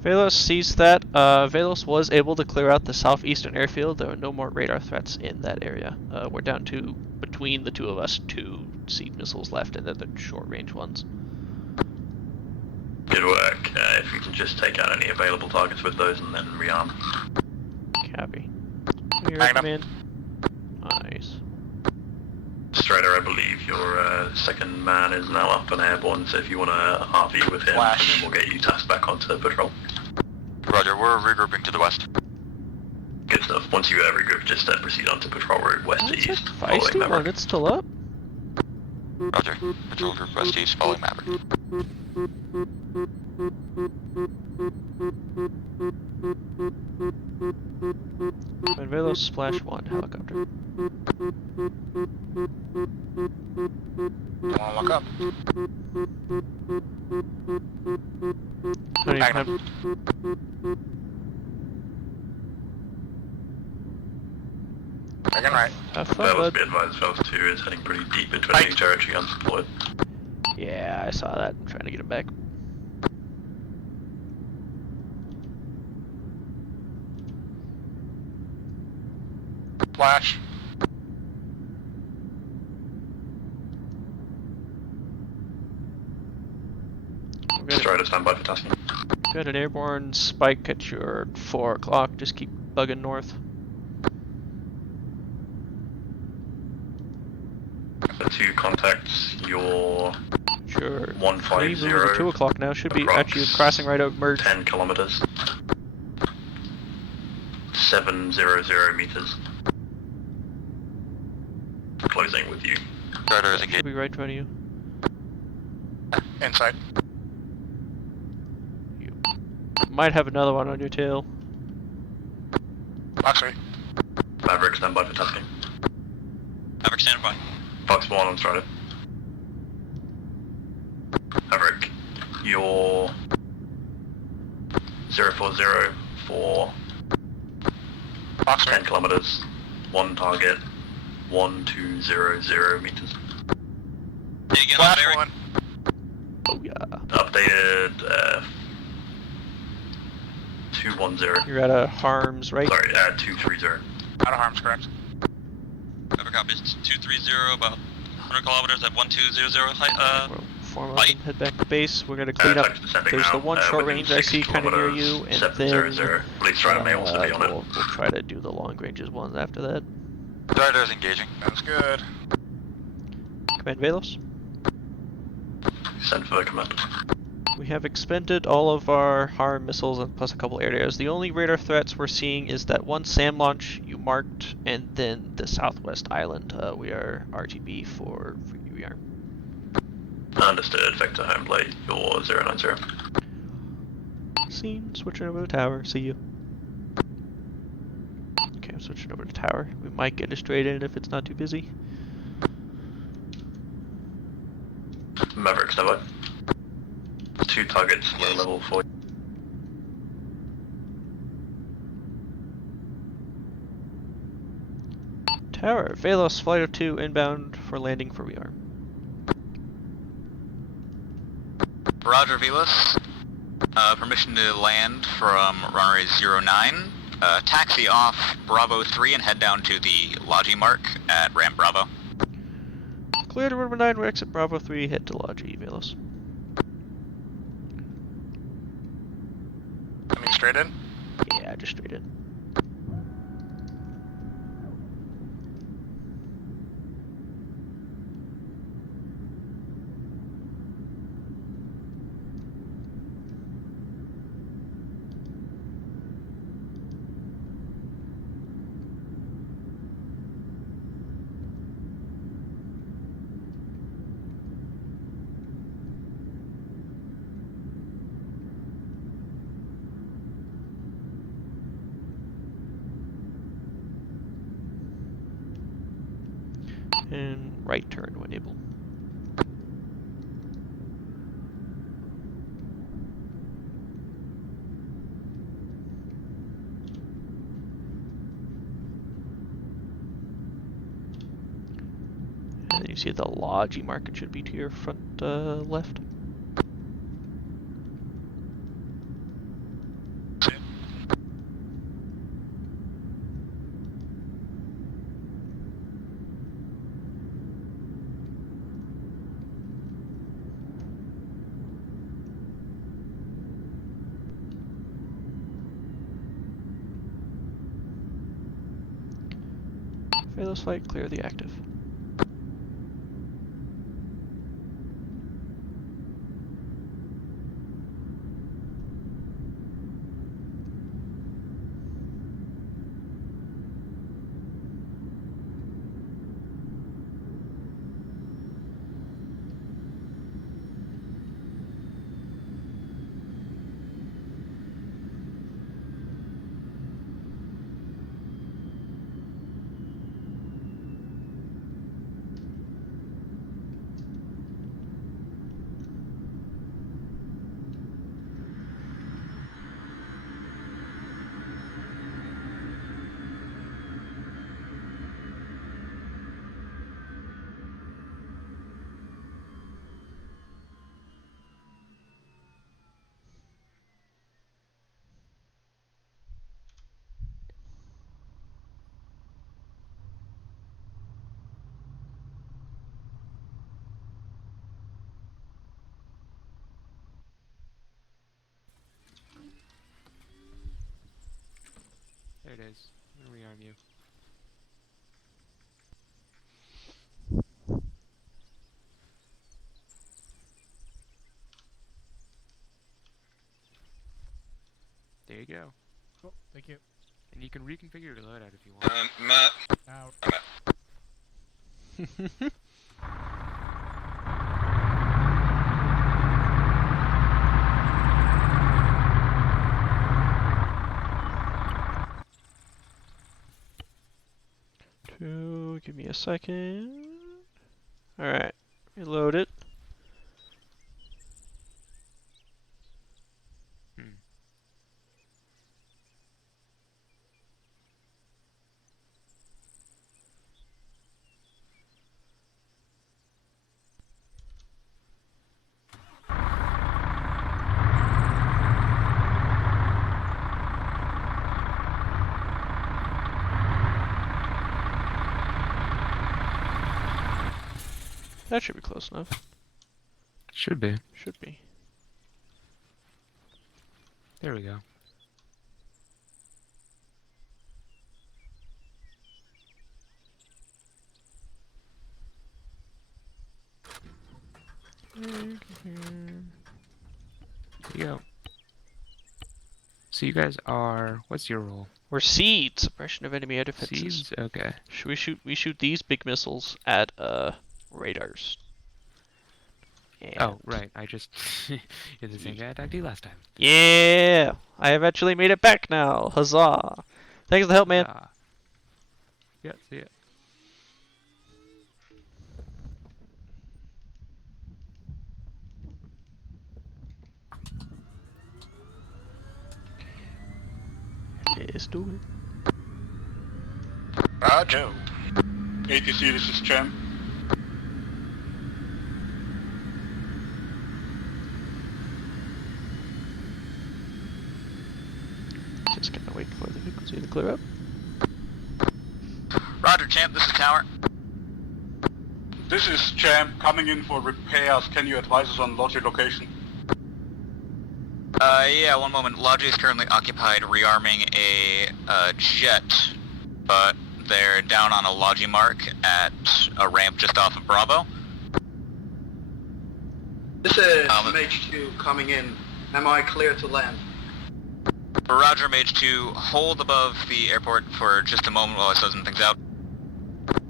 Velos sees that. Velos was able to clear out the southeastern airfield. There are no more radar threats in that area. We're down to, between the two of us, 2 SEAD missiles left, and they're the short-range ones. Good work. If you can just take out any available targets with those and then rearm. Copy. Here, command. Nice. Strider, I believe your second man is now up and airborne, so if you want to RV with him, and then we'll get you tasked back onto patrol. Roger, we're regrouping to the west. Good stuff. Once you regroup, just proceed onto patrol route west to east. Feisty one, it's still up. Roger. Patrol group west east, following Maverick. I'm Velos Splash 1 helicopter. Wanna look up? Magnum. Second right. Have fun, Velos, bud. be advised, Velos 2 is heading pretty deep into enemy territory undeployed. Yeah, I saw that. I'm trying to get him back. Flash. Strider, stand by for tasking. Got an airborne spike at your 4 o'clock. Just keep bugging north. The 2 contacts, your Sure. 150. 3 movers at 2 o'clock now. Should be actually crossing right out merge. 10 kilometers. 700 meters. Closing with you. Strider is Should engaged. be right in front of you. Inside. Might have another one on your tail. Box 3. Maverick, stand by for tasking. Maverick, stand by. Fox 1 on Strider. Maverick, your 040 for Box 10 kilometers, 1 target, 1200 meters. Hey, again, Flash Maverick. 1. Oh yeah. Updated 210. You're at a harms, right? Sorry, 230. Out of harm's correct. Maverick copies 230, about 100 kilometers at 1200 height. We'll form up and head back to base. We're gonna clean up. There's the one short range I see kind of near you, and then Police Strider may also be on it. we'll try to do the long ranges ones after that. Strider is engaging. Sounds good. Command Velos. Send for the command. We have expended all of our harm missiles and plus a couple areas. The only radar threats we're seeing is that one SAM launch you marked, and then the southwest island. We are RTB for UER. Understood. Vector home plate, your 090. Seen. Switching over to tower. See you. Okay, I'm switching over to tower. We might get a straight in if it's not too busy. Maverick, stand by. 2 targets, low level 4. Tower. Velos Flight 2 inbound for landing for rearm. Roger, Velos. Permission to land from runway 09. Taxi off Bravo 3 and head down to the Logi mark at ramp Bravo. Clear to runway 9, we exit Bravo 3, head to Logi, Velos. Coming straight in? Yeah, just straight in. And right turn when able. And then you see the Logi market should be to your front left. Velos Flight, clear the active. it is. I'm gonna rearm you. There you go. Cool. Thank you. And you can reconfigure your loadout if you want. Matt. Out. Give me a second. Alright, reload it. That should be close enough. Should be. Should be. There we go. There you go. So you guys are, what's your role? We're SEAD, suppression of enemy air defenses. SEADs? Okay. We shoot these big missiles at radars. And Oh, right. I just you're the same guy I attacked you last time. yeah, I have actually made it back now. Huzzah! Thanks for the help, man. Yeah, see ya. Let's do it. Roger. ATC, this is Champ. Just gonna wait for the frequency to clear up. Roger, Champ, this is Tower. This is Champ coming in for repairs. Can you advise us on Logi location? Yeah, one moment. Logi is currently occupied rearming a jet, but they're down on a Logi mark at a ramp just off of Bravo. This is MH2 coming in. Am I clear to land? Roger, Mage 2, hold above the airport for just a moment while I sort some things out.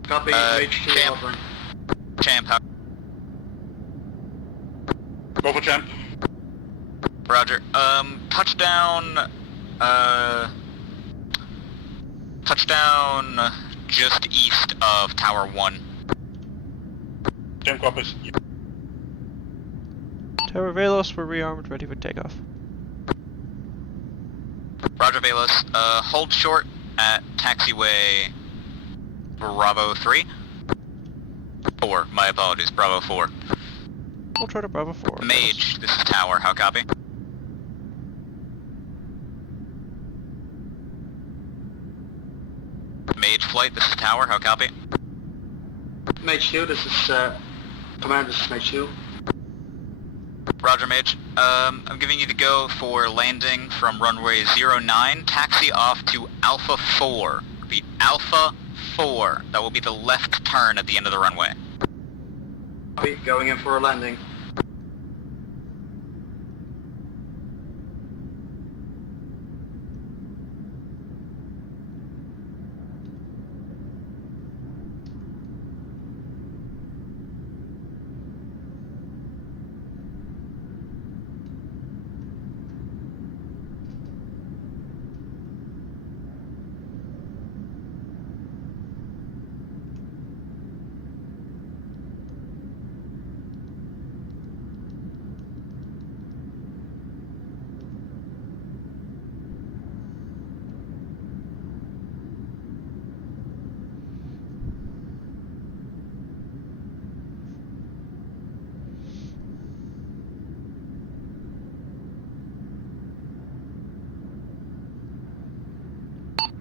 Copy, MH2 Champ. hovering. Champ, how? Go for Champ. Roger. Touchdown, touchdown just east of Tower 1. Champ copies. Tower Velos, we're rearmed, ready for takeoff. Roger, Velos. Hold short at taxiway Bravo 3. 4, my apologies, Bravo 4. We'll try to Bravo 4. Mage, this is Tower, how copy? Mage Flight, this is Tower, how copy? MH2, this is, Commander, this is MH2. Roger, Mage. I'm giving you the go for landing from runway 09, taxi off to Alpha 4. Repeat, Alpha 4. That will be the left turn at the end of the runway. Copy, going in for a landing.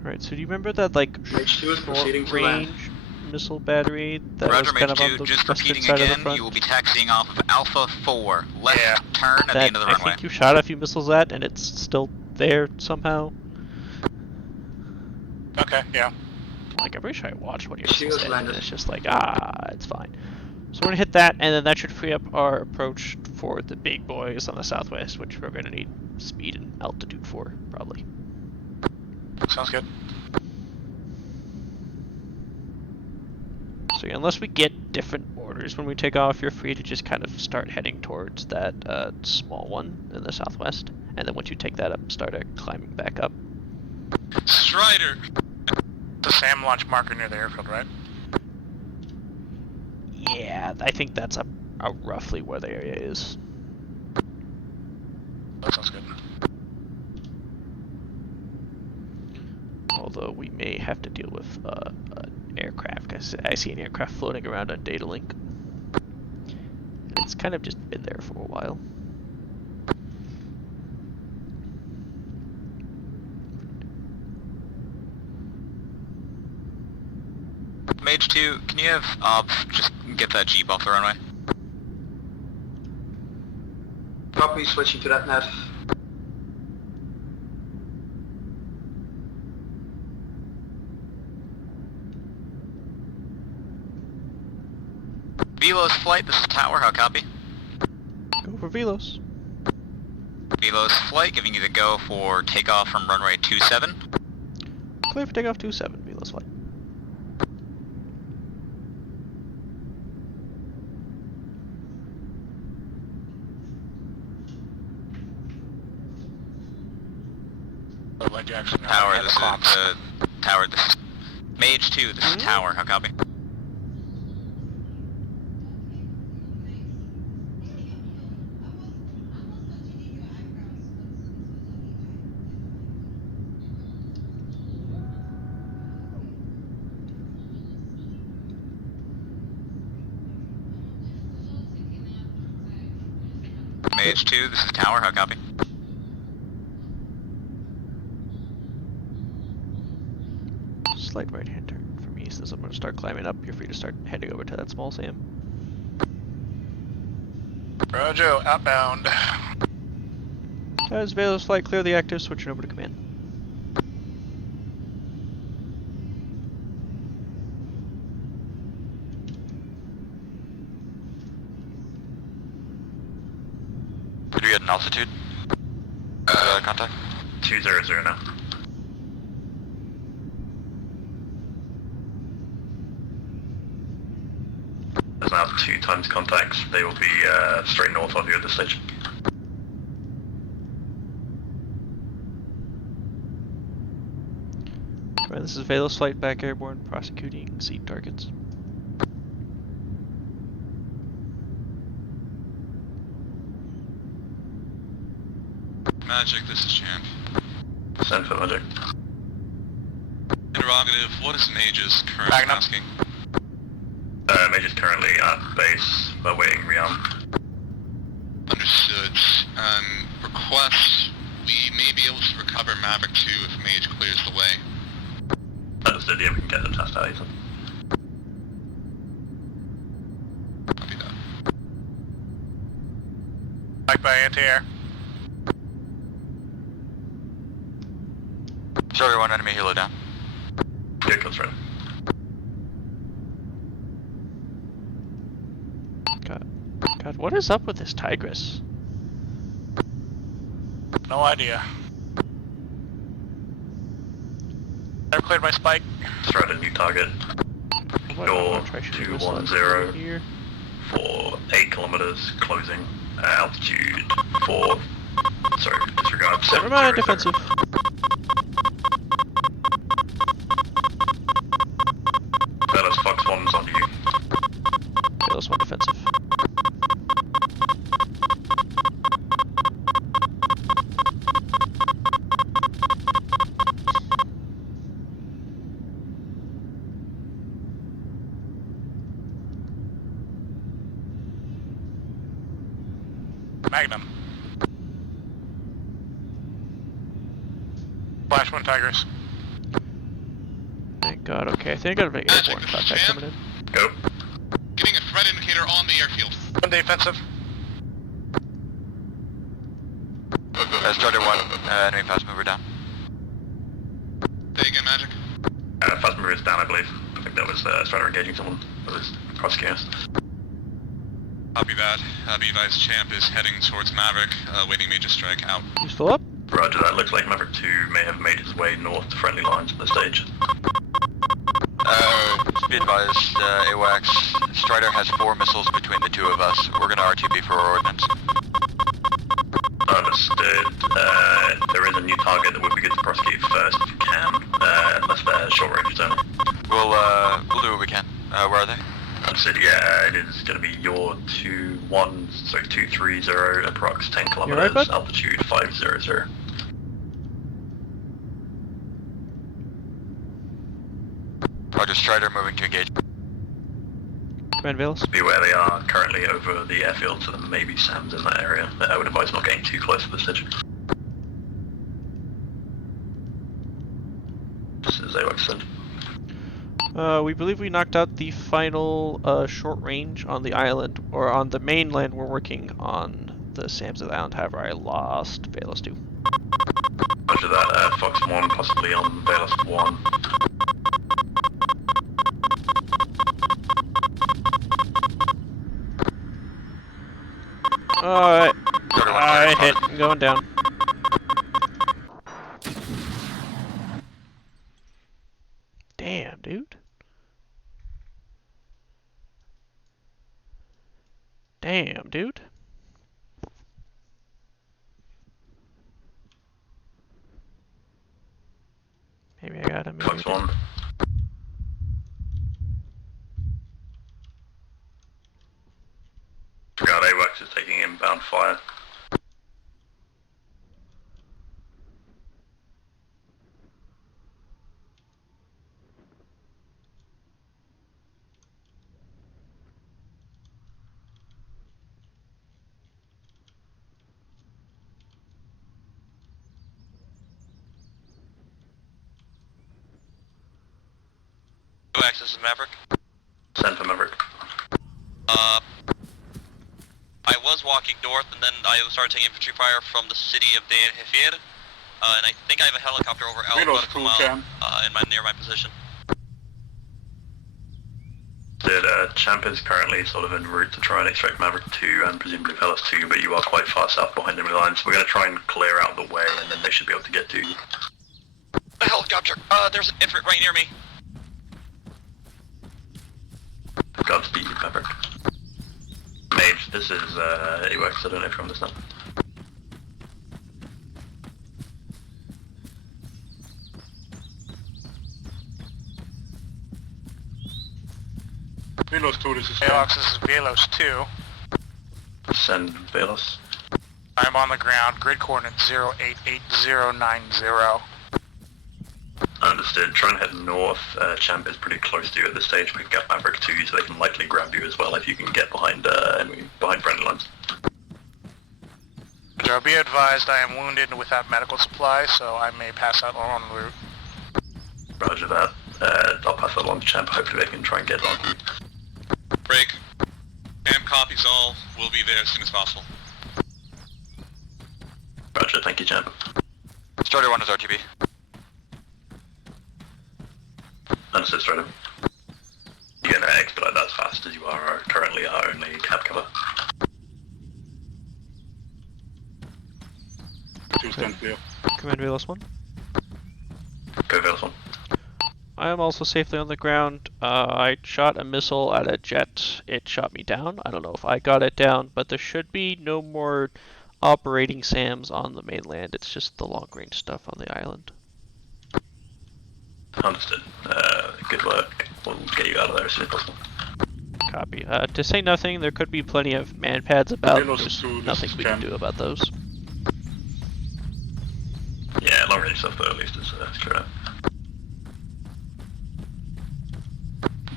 Alright, so do you remember that, like, short-range missile battery that Roger, was kind Mage of on 2, the just western repeating side of the again, front? you will be taxiing off of Alpha 4, left turn at the end of the I runway. think you shot a few missiles at, and it's still there somehow. Okay, yeah. Like, I'm pretty sure I watched one of your She missiles was hit, and landed. it's just like, it's fine. So we're gonna hit that, and then that should free up our approach for the big boys on the southwest, which we're gonna need speed and altitude for, probably. Sounds good. So yeah, unless we get different orders when we take off, you're free to just kind of start heading towards that small one in the southwest, and then once you take that up, start climbing back up. Strider! The SAM launch marker near the airfield, right? Yeah, I think that's roughly where the area is. That sounds good. Although we may have to deal with an aircraft, because I see an aircraft floating around on data link. It's kind of just been there for a while. Mage 2, can you have Ob just get that Jeep off the runway? Copy, switching to that net. Velos Flight, this is Tower, how copy? Go for Velos. Velos Flight, giving you the go for takeoff from runway 27. Clear for takeoff 27, Velos Flight. Tower, this is Tower, this is Mage 2, this is Tower, how copy? Mage 2, this is Tower, how copy? Slight right hand turn for me, since I'm going to start climbing up. You're free to start heading over to that small SAM. Rojo, outbound. As Velos Flight, clear the active, switching over to command. Did we get an altitude? Contact? 200 now. There's now 2 times contacts. They will be straight north of you at this stage. Right, this is Velos Flight back airborne, prosecuting SEAD targets. Magic, this is Champ. Send for Magic. Interrogative, what is Mage's current asking? Mage is currently at base, awaiting rearm. Understood. Request, we may be able to recover Maverick 2 if Mage clears the way. Understood, yeah, we can get them test out. Copy that. Back by anti-air. Charlie 1, enemy helo down. Good, comes right. God, what is up with this Tigress? No idea. Never cleared my spike. Straight a new target. Door 210 here. for 8 kilometers, closing. Altitude 4. Sorry, disregard. Never mind, defensive. Velos Fox 1's on you. Velos 1 defensive. Magnum. Flash 1 Tigers. Thank God, okay, I think I got a big airborne contact coming in. Go. Getting a threat indicator on the airfield. 1 defensive. Starter 1, enemy fast mover down. Say again, Magic. Fast mover is down, I believe. I think that was Strider engaging someone that was prosecuting us. Copy that. Be advised, Champ is heading towards Maverick, waiting major strike out. You still up? Roger that. Looks like Maverick 2 may have made his way north to friendly lines at the stage. Be advised, AWACS, Strider has 4 missiles between the two of us. We're gonna RTB for our ordnance. Understood. There is a new target that would be good to prosecute first if you can, unless they're short range only. We'll do what we can. Where are they? Understood, yeah, it is going to be your 230 approx 10 kilometers, right, altitude 500. Roger, Strider moving to engage. Command Velos. Beware, they are currently over the airfield, so there may be SAMs in that area. I would advise not getting too close to the stage. This is AWACS said. We believe we knocked out the final short range on the island, or on the mainland. We're working on the SAMs of the island. However, I lost Velos 2. Roger that, Fox 1 possibly on Velos 1. Alright. I hit. I'm going down. Damn, dude. Damn, dude. Maybe I got him. Fox 1. Forgot AWACS is taking inbound fire. AWACS, this is Maverick. Send for Maverick. I was walking north, and then I started taking infantry fire from the city of Deir Hefir, and I think I have a helicopter over Al near my position. Champ is currently sort of en route to try and extract Maverick 2 and presumably Velos 2, but you are quite far south behind enemy lines. We're going to try and clear out the way, and then they should be able to get to you. A helicopter! There's an infant right near me. Godspeed, Maverick. Mage, this is AWACS, I don't know if you understand. Velos 2, this is AWACS, this is Velos 2. Send Velos. I'm on the ground, grid coordinate 088090. Understood. Try and head north. Champ is pretty close to you at this stage. We can get Maverick 2 so they can likely grab you as well if you can get behind friendly lines. So be advised, I am wounded and without medical supplies, so I may pass out on en route. Roger that. I'll pass that along to Champ. Hopefully they can try and get on you. Break. Champ copies all. We'll be there as soon as possible. Roger. Thank you, Champ. Strider 1 is RTB. Understood, Strider. You're going to expedite that as fast as you are currently our only cab cover. Command Velos 1. Go Velos 1. I am also safely on the ground. I shot a missile at a jet. It shot me down. I don't know if I got it down, but there should be no more operating SAMs on the mainland. It's just the long-range stuff on the island. Understood. Good work. We'll get you out of there as soon as possible. Copy. To say nothing, there could be plenty of man pads about. There's nothing we can do about those. Yeah, long range stuff though, at least is clear out.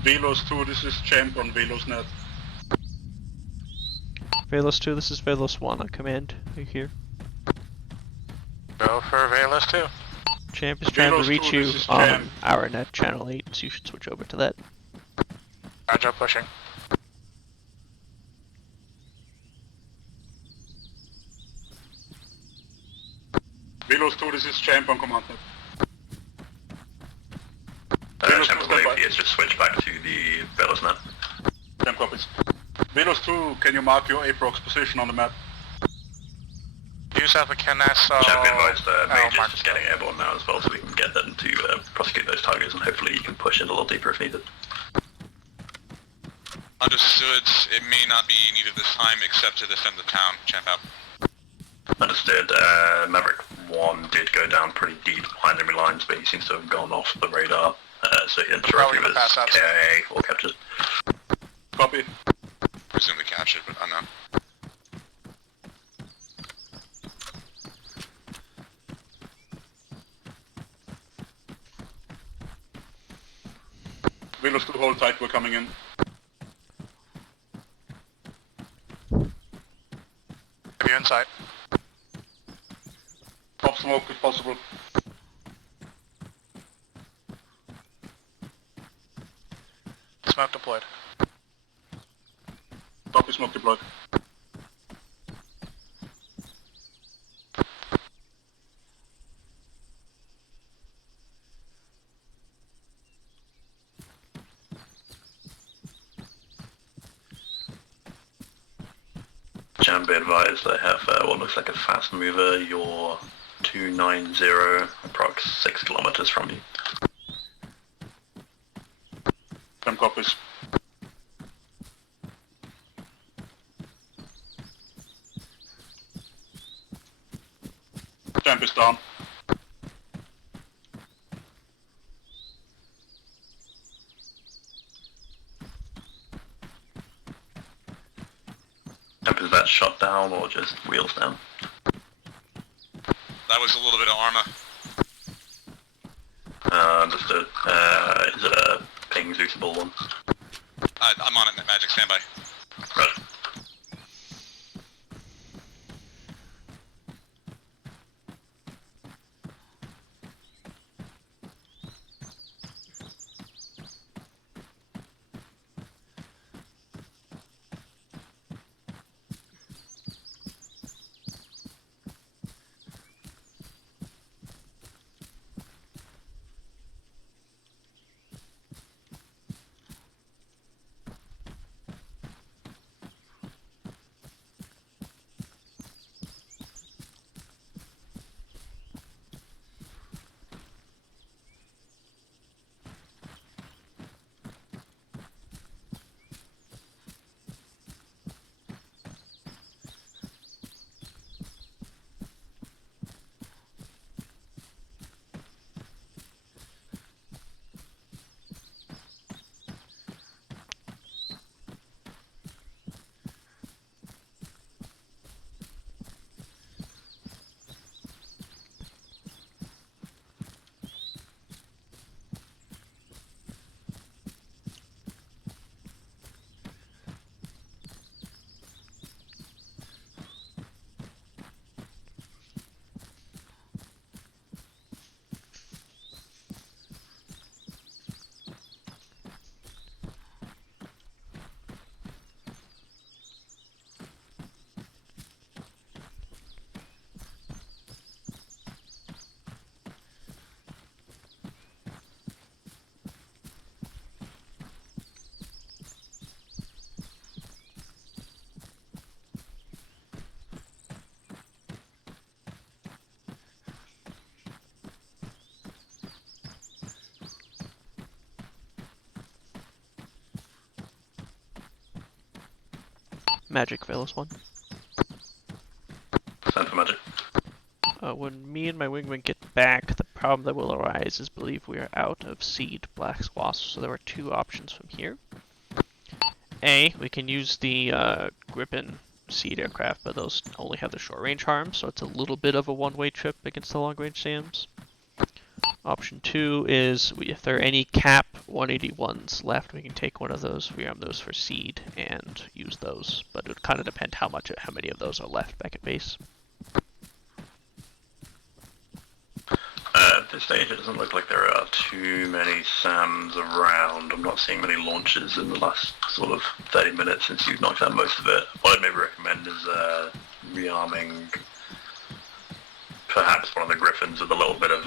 Velos 2, this is Champ on Velos net. Velos 2, this is Velos 1 on command. Are you here? Go for Velos 2. Champ is trying to reach you on our net channel 8, so you should switch over to that. Roger, pushing. Velos 2, this is Champ on command net. Copy, Velos net. 10 copies. Velos 2, can you mark your Aprox position on the map? Do you have a Kennesaw? Champ advised Mage is just getting airborne now as well, so we can get them to prosecute those targets, and hopefully you can push in a little deeper if needed. Understood. It may not be needed this time, except to defend the town. Champ out. Understood. Maverick 1 did go down pretty deep behind enemy lines, but he seems to have gone off the radar. So he probably was KIA or captured. Copy. Presumably captured, but unknown. Velos 2, hold tight, we're coming in. Are you inside? Pop smoke if possible. Smoke deployed. Copy, smoke deployed. Champ, be advised, I have what looks like a fast mover. You're 290, approx 6 kilometers from you. 10 copies. Champ is down. Champ, is that shot down or just wheels down? That was a little bit of armor. Understood. Is it a ping suitable one? I'm on it, Magic, standby. Right. Magic, Velos 1. Send for Magic. When me and my wingman get back, the problem that will arise is believe we are out of SEAD Black Wasp, so there are two options from here. A, we can use the Gripen SEAD aircraft, but those only have the short range harm, so it's a little bit of a one-way trip against the long range SAMs. Option 2 is if there are any cap 181s left, we can take one of those, rearm those for SEAD, and use those. But it would kind of depend how many of those are left back at base. At this stage, it doesn't look like there are too many SAMs around. I'm not seeing many launches in the last sort of 30 minutes since you've knocked out most of it. What I'd maybe recommend is rearming perhaps one of the Griffins with a little bit of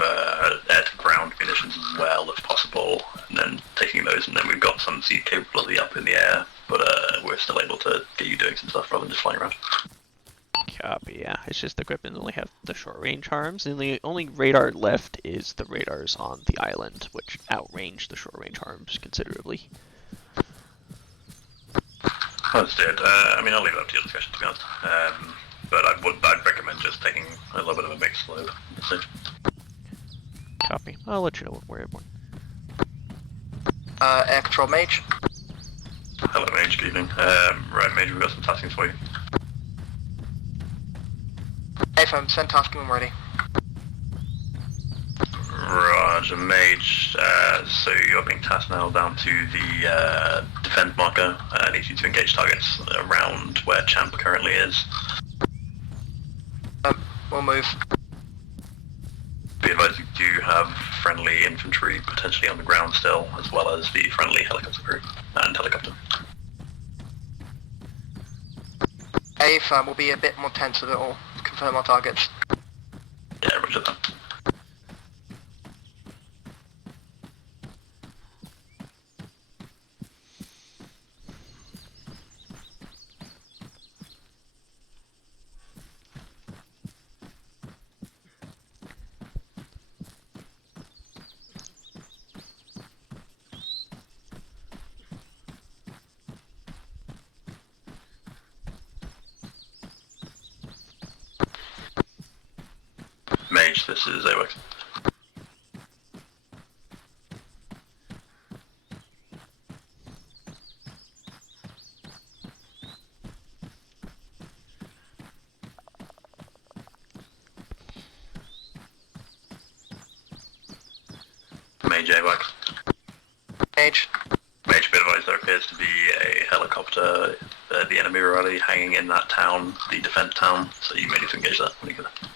air-to-ground munitions as well, if possible, and then taking those, and then we've got some SEAD capability up in the air, but we're still able to get you doing some stuff rather than just flying around. Copy, yeah. It's just the Griffins only have the short-range arms, and the only radar left is the radars on the island, which outrange the short-range arms considerably. Understood. I mean, I'll leave it up to your discussion, to be honest. But I'd recommend just taking a little bit of a mixed load. Copy. I'll let you know when we're airborne. Air control Mage. Hello, Mage. Good evening. Right, Mage, we've got some taskings for you. AFM, send tasking when ready. Roger, Mage. So you're being tasked now down to the defend marker. I need you to engage targets around where Champ currently is. We'll move. Be advised you do have friendly infantry potentially on the ground still, as well as the friendly helicopter crew and helicopter. AFM will be a bit more tense with it all. Confirm our targets. Yeah, roger that. Mage, this is AWACS. Mage AWACS. Mage. Mage, be advised there appears to be a helicopter, the enemy already hanging in that town, the defend town, so you may need to engage that when you get there.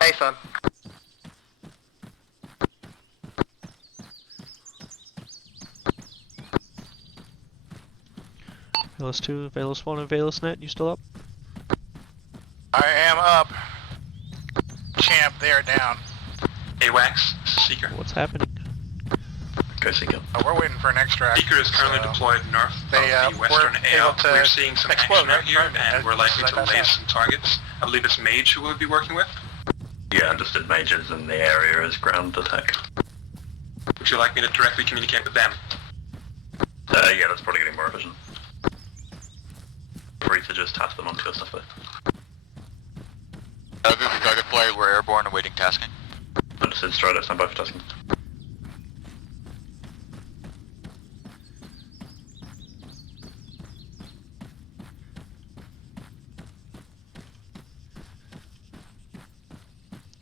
AFM. Velos 2, Velos 1, and Velos Net, you still up? I am up. Champ, they are down. AWACS, Seeker. What's happening? Go Seeker. We're waiting for an extract. Seeker is currently deployed north of the western AO. We're seeing some action out here, and we're likely to lay some targets. I believe it's Mage who we'll be working with. Yeah, understood. Mages in the area as ground attack. Would you like me to directly communicate with them? Yeah, that's probably getting more efficient. Free to just task them onto your stuff there. This is target flight, we're airborne awaiting tasking. Understood, Strider, stand by for tasking.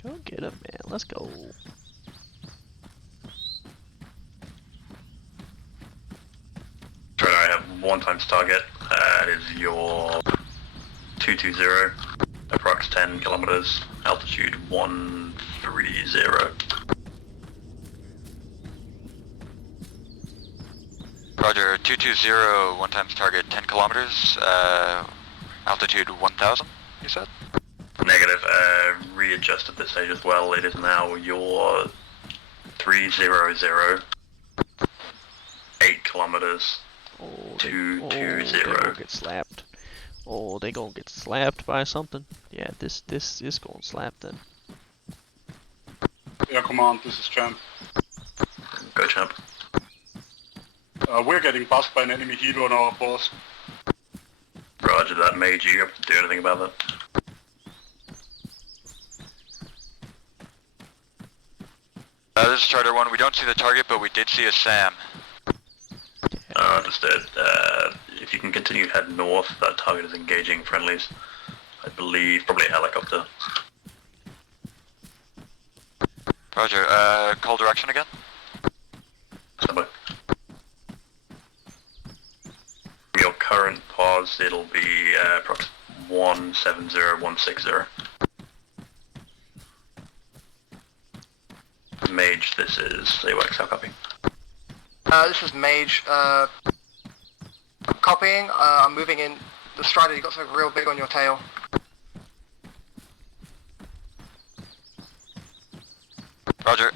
Go get him, man. Let's go. Strider, I have one times target. It is your 220, approx 10 kilometers, altitude 130. Roger, 220, one times target 10 kilometers, altitude 1000, you said? Negative, readjust at this stage as well. It is now your 300, 8 kilometers, 220. They gonna get slapped. Oh, they gonna get slapped by something. Yeah, this is gonna slap then. Air Command, this is Champ. Go Champ. We're getting buzzed by an enemy helo on our course. Roger that, Mage. You have to do anything about that? This is Charter 1. We don't see the target, but we did see a SAM. Understood. If you can continue to head north, that target is engaging friendlies. I believe probably a helicopter. Roger, call direction again? Stand by. Your current pause, it'll be approximately 170160. Mage, this is AWACS, how copy? This is Mage. Copying. I'm moving in. The Strider, you got something real big on your tail. Roger.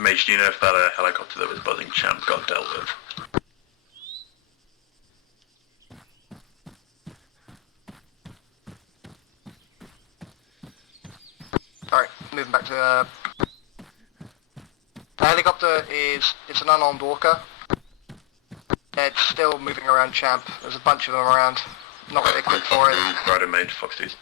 Mage, do you know if that helicopter that was buzzing Champ got dealt with? Alright, moving back to the helicopter it's an unarmed walker. It's still moving around Champ. There's a bunch of them around. Not really equipped for it. Rider Mage, Fox 2s.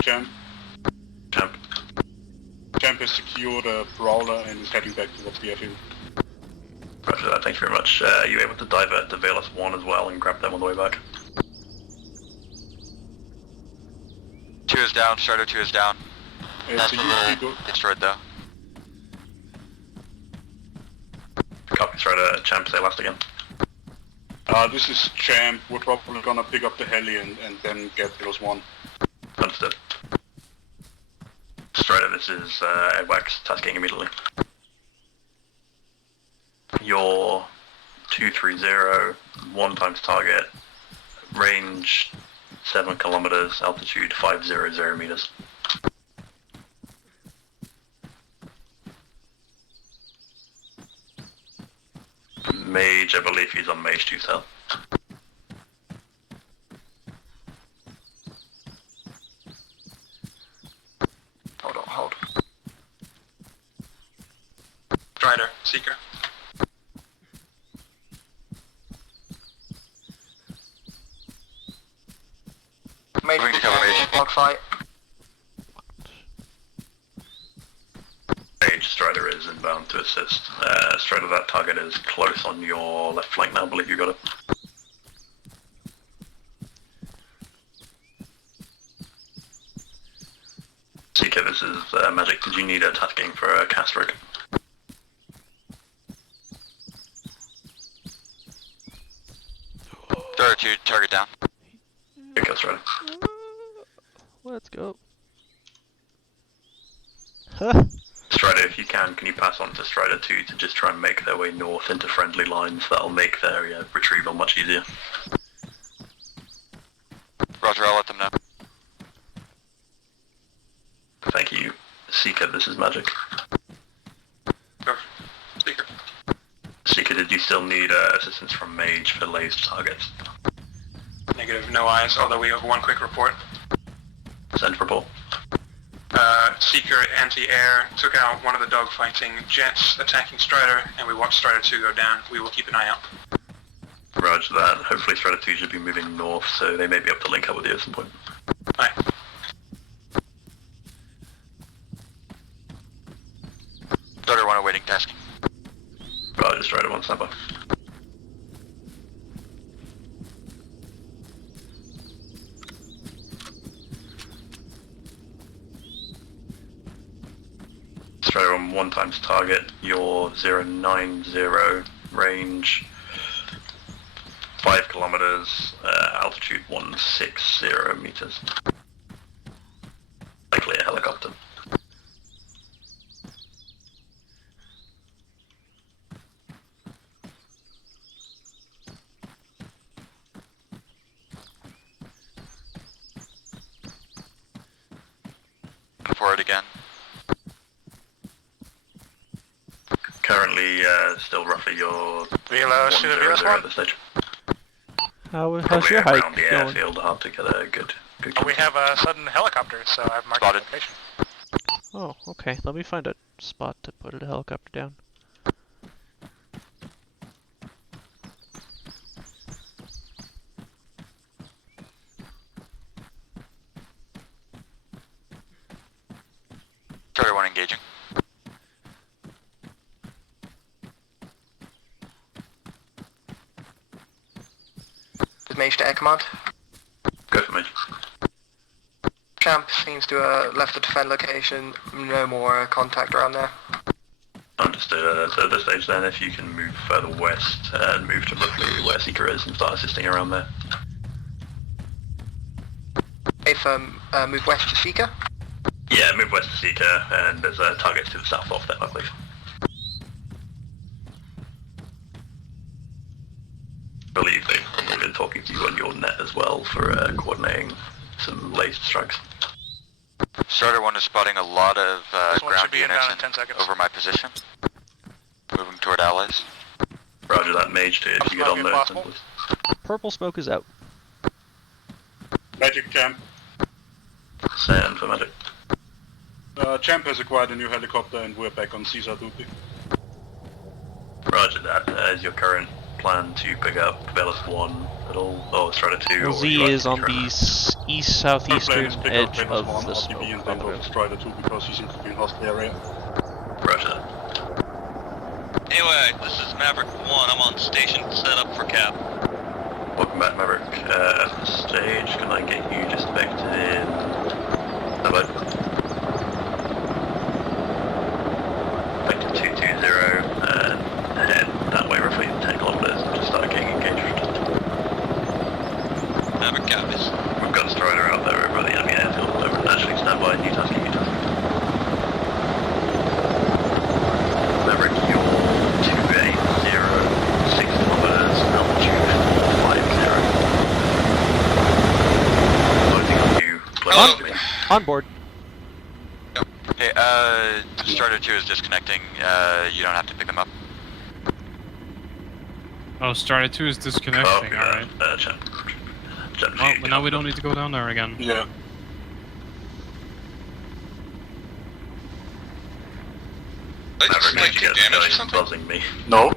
Champ. Champ. Champ has secured a brawler and is heading back towards the FU. Roger that, thank you very much. Are you able to divert to Velos 1 as well and grab them on the way back? 2 is down, Strider 2 is down. It's Destroyed though. Copy, Strider. Champ, say last again. This is Champ. We're probably gonna pick up the heli and then get Velos 1. Understood. Strider, this is AWACS, tasking immediately. Your 230, 1 times target, range 7 kilometers, altitude 500 meters. Mage, I believe he's on Mage 2 cell. Hold. Strider, Seeker. Mage block fight. Mage, Strider is inbound to assist. Strider, that target is close on your left flank now, I believe you got it. Seeker, this is Magic. Did you need a tasking for a cast rig? Strider 2, target down. Good kill, Strider. Let's go. Strider, if you can you pass on to Strider 2 to just try and make their way north into friendly lines? That'll make their retrieval much easier. Roger, I'll let them know. Thank you. Seeker, this is Magic. Go. Seeker. Seeker, did you still need assistance from Mage for lased targets? Negative, no eyes, although we have one quick report. Send report. Seeker anti-air took out one of the dogfighting jets attacking Strider, and we watched Strider 2 go down. We will keep an eye out. Roger that. Hopefully Strider 2 should be moving north, so they may be able to link up with you at some point. Aye. Strider 1 awaiting tasking. Roger, Strider 1 standby. Strider on 1 times target, your 090, range 5 kilometers, altitude 160 meters. Likely a helicopter. Forward again. Currently, still roughly your Velos to the Velos 1 at the stage. How's Probably your hike around the going? airfield, hard to get a good We have a sudden helicopter, so I've marked the location. Oh, okay. Let me find a spot to put a helicopter down. Strider 1 engaging. Is Mage to air command? Go for Mage. Champ seems to have left the defend location. No more contact around there. Understood. So at this stage then, if you can move further west and move to roughly where Seeker is and start assisting around there. If move west to Seeker? Yeah, move west to Seeker, and there's a target to the south of that, I believe. I believe they've probably been talking to you on your net as well for coordinating some laser strikes. Strider 1 is spotting a lot of This one ground should be units inbound in 10 seconds. over my position. Moving toward allies. Roger that, Mage, to if you get on those, then please. Purple smoke is out. Magic Champ. Sand for Magic. Champ has acquired a new helicopter and we're back on Caesar duty. Roger that. Is your current plan to pick up Velos 1 at all? Or Strider 2? Or Z is on the east-southeastern edge of Velos 1 the RTB and then go to Strider 2 because he seems to be in hostile area. Roger that. Anyway, this is Maverick 1. I'm on station set up for cap. Welcome back, Maverick. At the stage, can I get you just vectored in? Hello. Vector 220 and head that way roughly 10 kilometers and just start getting engaged. Maverick copies. We've got a Strider out there over the enemy airfield. Over naturally stand by. New tasking, new tasking. Maverick, you're 280, 6 kilometers, altitude 450. Loading on you. On board. Hey, Strider 2 is disconnecting. You don't have to pick them up. Oh, Strider 2 is disconnecting, alright. Well, now we don't need to go down there again. Yeah. Just taking damage or something? Buzzing me. No.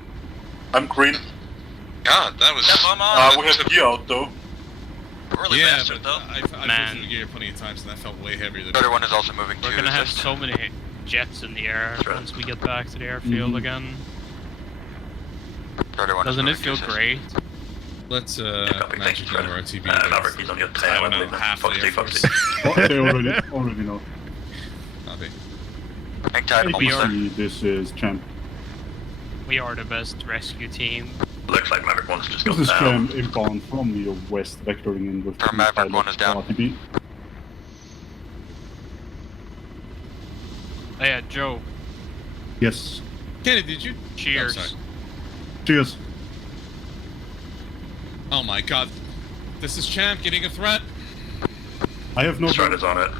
I'm green. God, that was... we have gear out though. Really yeah, bastard, but though. I've been through gear plenty of times and that felt way heavier than... Strider 1 is also moving We're to gonna have assist. so many jets in the air once we get back to the airfield again. Strider 1 Doesn't it is feel moving to great? Let's magic down our RTB. Maverick, he's on your tail, I I don't know, believe. half the Air Force. They already know. Copy. Hang tight, I'm almost there. This is Champ. We are the best rescue team. Looks like Maverick 1's just This gone is down. Champ inbound from your west, vectoring in with Maverick 1 is down. RTB. Oh yeah, Joe. Yes. Kenny, did you? Cheers. Oh, sorry. Cheers. Oh my god. This is Champ getting a threat. I have no... Strider's on it.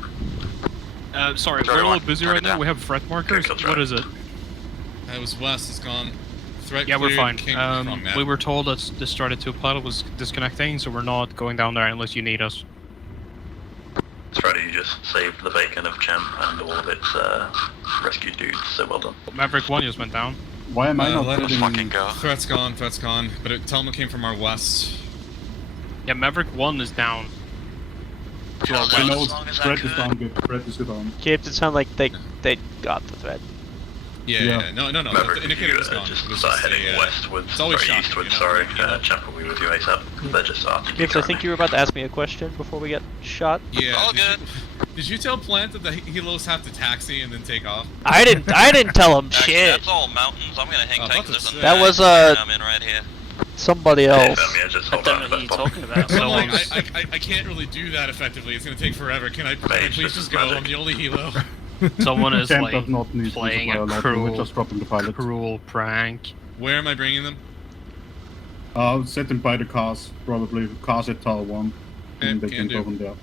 Sorry, Strider we're a one, little busy Strider right now. down. We have threat markers. kill What is it? That was West, it's gone. Threat Yeah, we're cleared, fine. came from that. We were told that the Strider 2 pilot was disconnecting, so we're not going down there unless you need us. Strider, you just saved the bacon of Champ and all of its rescue dudes, so well done. Maverick 1 just went down. Why am I not let us getting... fucking go. Threat's gone, but tell them it came from our west. Yeah, Maverick 1 is down. To our I know west. threat is down, good. Threat is down. Captain sound like they got the threat. Yeah. No. Maverick, The indicator was gone. just It was start just heading a, westwards, it's always or shocking, eastwards, you know, sorry. you know. Champ will be with you ASAP. They're just after you. Gibbs, I think you were about to ask me a question before we get shot. Yeah. All good. Did you tell Plant that the helos have to taxi and then take off? I didn't tell him Actually, shit. that's all mountains. I'm gonna hang tight because there's a That was I'm in right here. somebody else. I don't know who you're talking about. So like, I can't really do that effectively. It's gonna take forever. Can I please just go? I'm the only helo. Someone is Champ like does not need playing to a supply lot, we're just dropping the pilot. cruel prank. Where am I bringing them? Set them by the cars, probably. Cars at Tower 1. And they can go from there.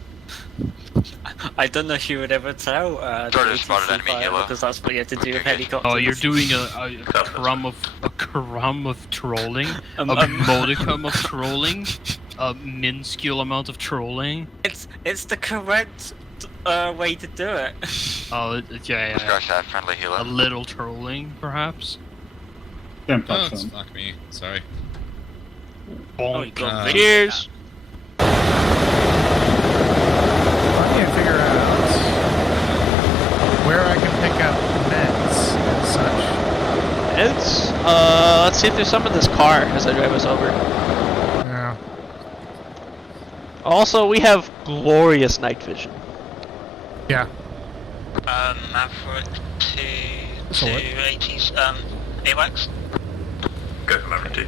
I don't know if you would ever tell the Strider spotted ATC enemy pilot, helo. because that's what you have to do with helicopters. Oh, you're doing a crumb of trolling, a modicum of trolling, a minuscule amount of trolling. It's the correct way to do it. Oh, yeah. Scratch that, friendly helo. A little trolling, perhaps. Champ Oh, touchdown. fuck me. Sorry. Oh, you got Cheers. I can't figure out where I can pick up meds and such. Let's see if there's some in this car as I drive us over. Yeah. Also, we have glorious night vision. Yeah. Maverick 2 280s, AWACS. Go for Maverick 2.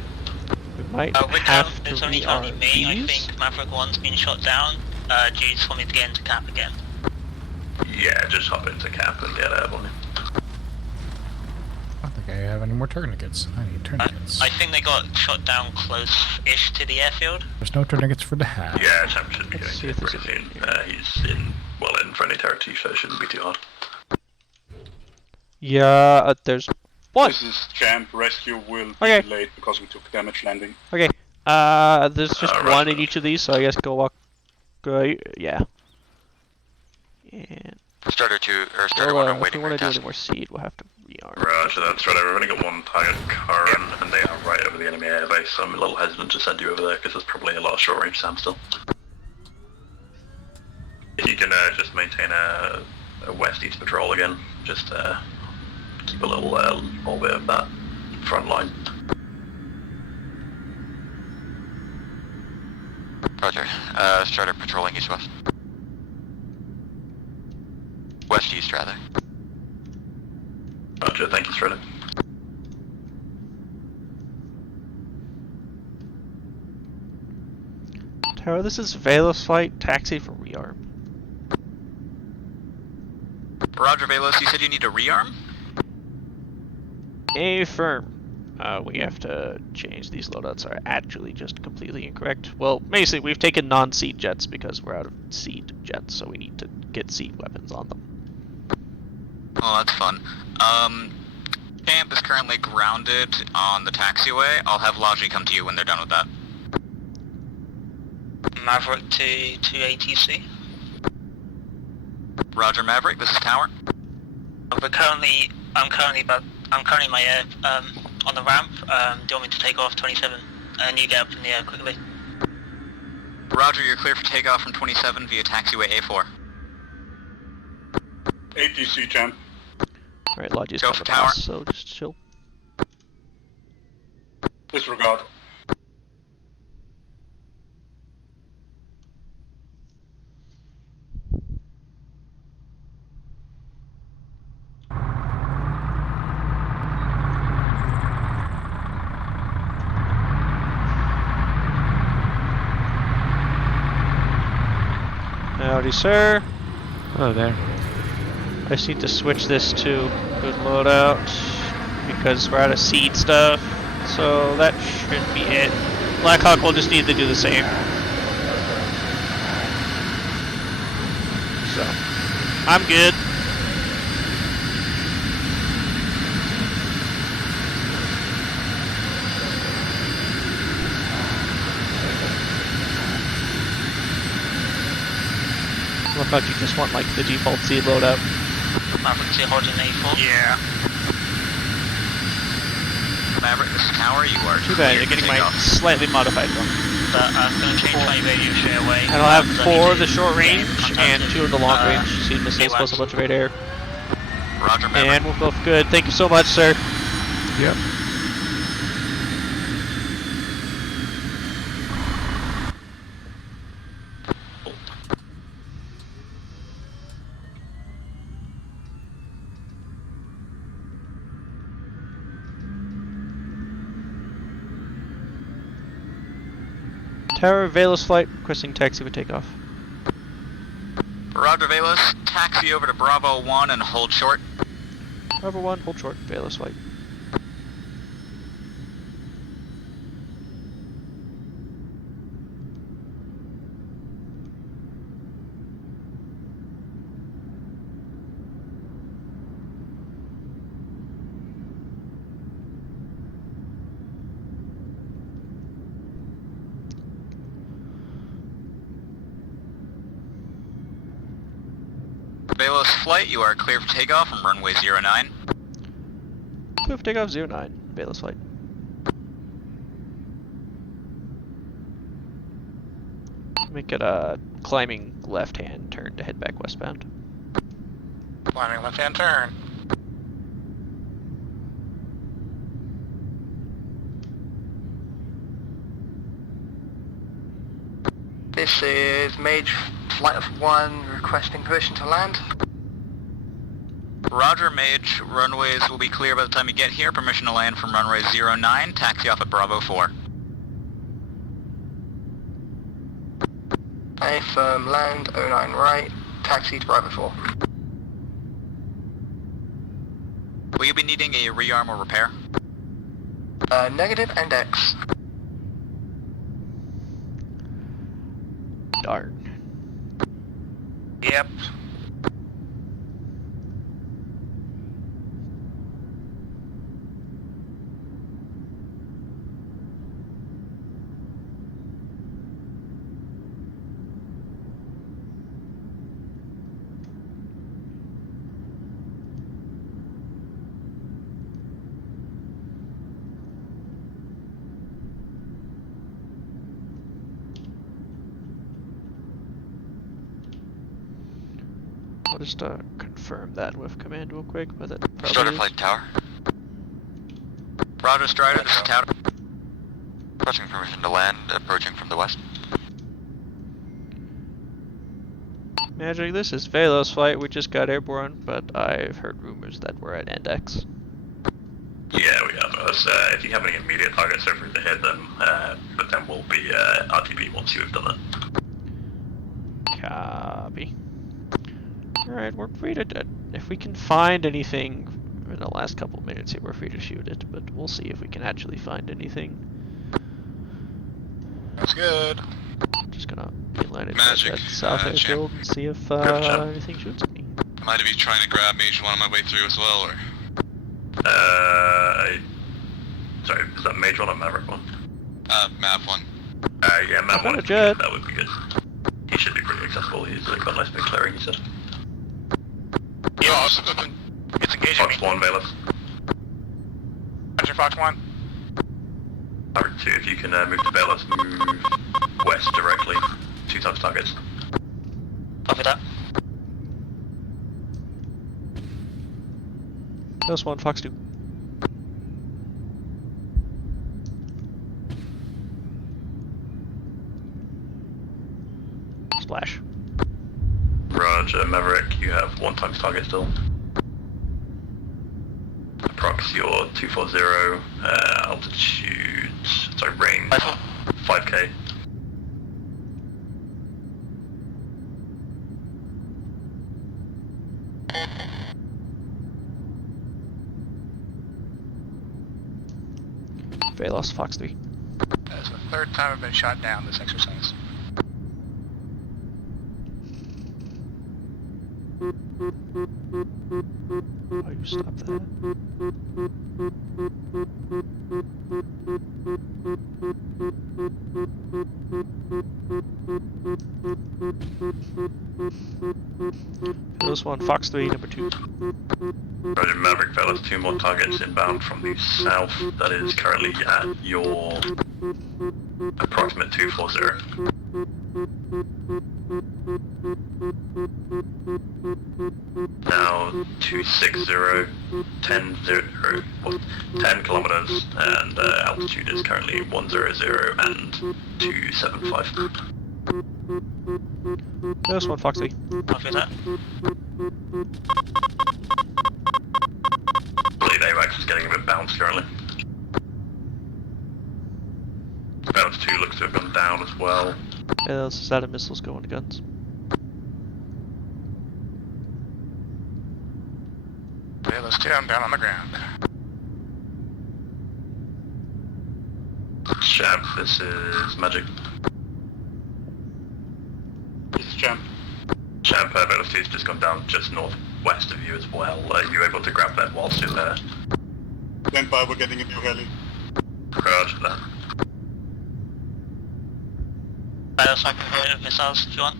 We might have to It's only currently me. I these. think Maverick 1's been shot down. Do you just want me to get into cap again? Yeah, just hop into cap and get airborne. I don't think I have any more tourniquets. I need tourniquets. I think they got shot down close-ish to the airfield. There's no tourniquets for the hat. Yeah, Champ shouldn't be going to pretty soon. He's in friendly territory, so it shouldn't be too hard. Yeah, there's one. This is Champ. Rescue will be Okay. delayed because we took damage landing. Okay. There's just one in each of these, so I guess go walk. Go, yeah. And Starter 2, or Starter 1 are if we waiting want for to do task. any more seed, we'll have to rearm. Roger that, Strider. We've only got one target current, and they are right over the enemy airbase, so I'm a little hesitant to send you over there, because there's probably a lot of short-range SAM still. If you can just maintain a west-east patrol again, just keep a little bit of that front line. Roger. Starter patrolling east-west. West-east, rather. Roger, thank you, Strider. Tower, this is Velos Flight, taxi for rearm. Roger, Velos, you said you need a rearm? Affirm. We have to change. These loadouts are actually just completely incorrect. Well, basically, we've taken non-SEAD jets because we're out of SEAD jets, so we need to get SEAD weapons on them. Oh, that's fun. Camp is currently grounded on the taxiway. I'll have Logi come to you when they're done with that. Maverick to ATC. Roger, Maverick, this is Tower. I'm currently in my air, on the ramp. Do you want me to take off 27? And you get up in the air quickly. Roger, you're clear for takeoff from 27 via taxiway A4. ATC, Champ. Alright, Logi's Go on for the tower. bus, so just chill. Disregard. Howdy, sir. Hello there. I just need to switch this to good loadout because we're out of SEAD stuff. So that should be it. Blackhawk will just need to do the same. So I'm good. What about you just want like the default SEAD loadout? Maverick to holding A4. Yeah. Maverick, this is Tower. You are Too bad, clear you're to getting take my off. slightly modified one. But I'm going to change my radio share away. And I'll have 4 of the short range and 2 of the long range SEAD missiles plus a bunch of air. Roger, Maverick. And we're both good. Thank you so much, sir. Yep. Tower, Velos Flight, requesting taxi for takeoff. Roger, Velos. Taxi over to Bravo 1 and hold short. Bravo 1, hold short, Velos Flight. Velos Flight, you are clear for takeoff from runway 09. Clear for takeoff 09, Velos Flight. Make it a climbing left-hand turn to head back westbound. Climbing left-hand turn. This is Mage Flight of 1 requesting permission to land. Roger, Mage. Runways will be clear by the time you get here. Permission to land from runway 09. Taxi off at Bravo 4. A firm land, 09 right, taxi to Bravo 4. Will you be needing a rearm or repair? Negative and X. Darn. Yep. I'll just confirm that with command real quick, but that probably Strider is. Flight Tower. Roger, Strider, this is Tower. Requesting permission to land, approaching from the west. Magic, this is Velos Flight. We just got airborne, but I've heard rumors that we're at Index. Yeah, we have us. If you have any immediate targets, feel free to hit them, but then we'll be RTB once you have done it. Copy. Alright, we're free to... if we can find anything in the last couple of minutes here, we're free to shoot it, but we'll see if we can actually find anything. That's good. Just gonna inline it Magic, at South Airfield and see if anything shoots me. Am I to be trying to grab Mage 1 on my way through as well, or? Sorry, is that Mage 1 or Maverick 1? Mav 1. Yeah, Mav 1 a jet. that would be good. He should be pretty accessible, he's got nice big clearing, he said. Yeah, it's engaging Fox me. 1, Velos. Roger, Fox 1. Maverick 2, if you can move to Velos, move west directly, 2 times targets. Copy that. Velos 1, Fox 2. Splash. Roger, Maverick, you have 1 times target still. Approx your 240, altitude, sorry, range, 5k. Velos, Fox 3. That's the third time I've been shot down this exercise. Oh, you stop that. Velos 1, Fox 3, number 2. Roger, Maverick, Velos, 2 more targets inbound from the south. That is currently at your approximate 240. Now 260, 10 kilometers, and altitude is currently 100 and 275. Velos 1, Fox 3. Copy that. I believe AWACS is getting a bit bounced currently. Bounce 2 looks to have gone down as well. Velos is out of missiles going to guns. Velos 2, I'm down on the ground. Champ, this is Magic. This is Champ. Champ, Velos 2's just gone down just northwest of you as well. Are you able to grab that whilst you're there? Stand by, we're getting a new heli. Roger that. Velos, I can hit missiles if you want.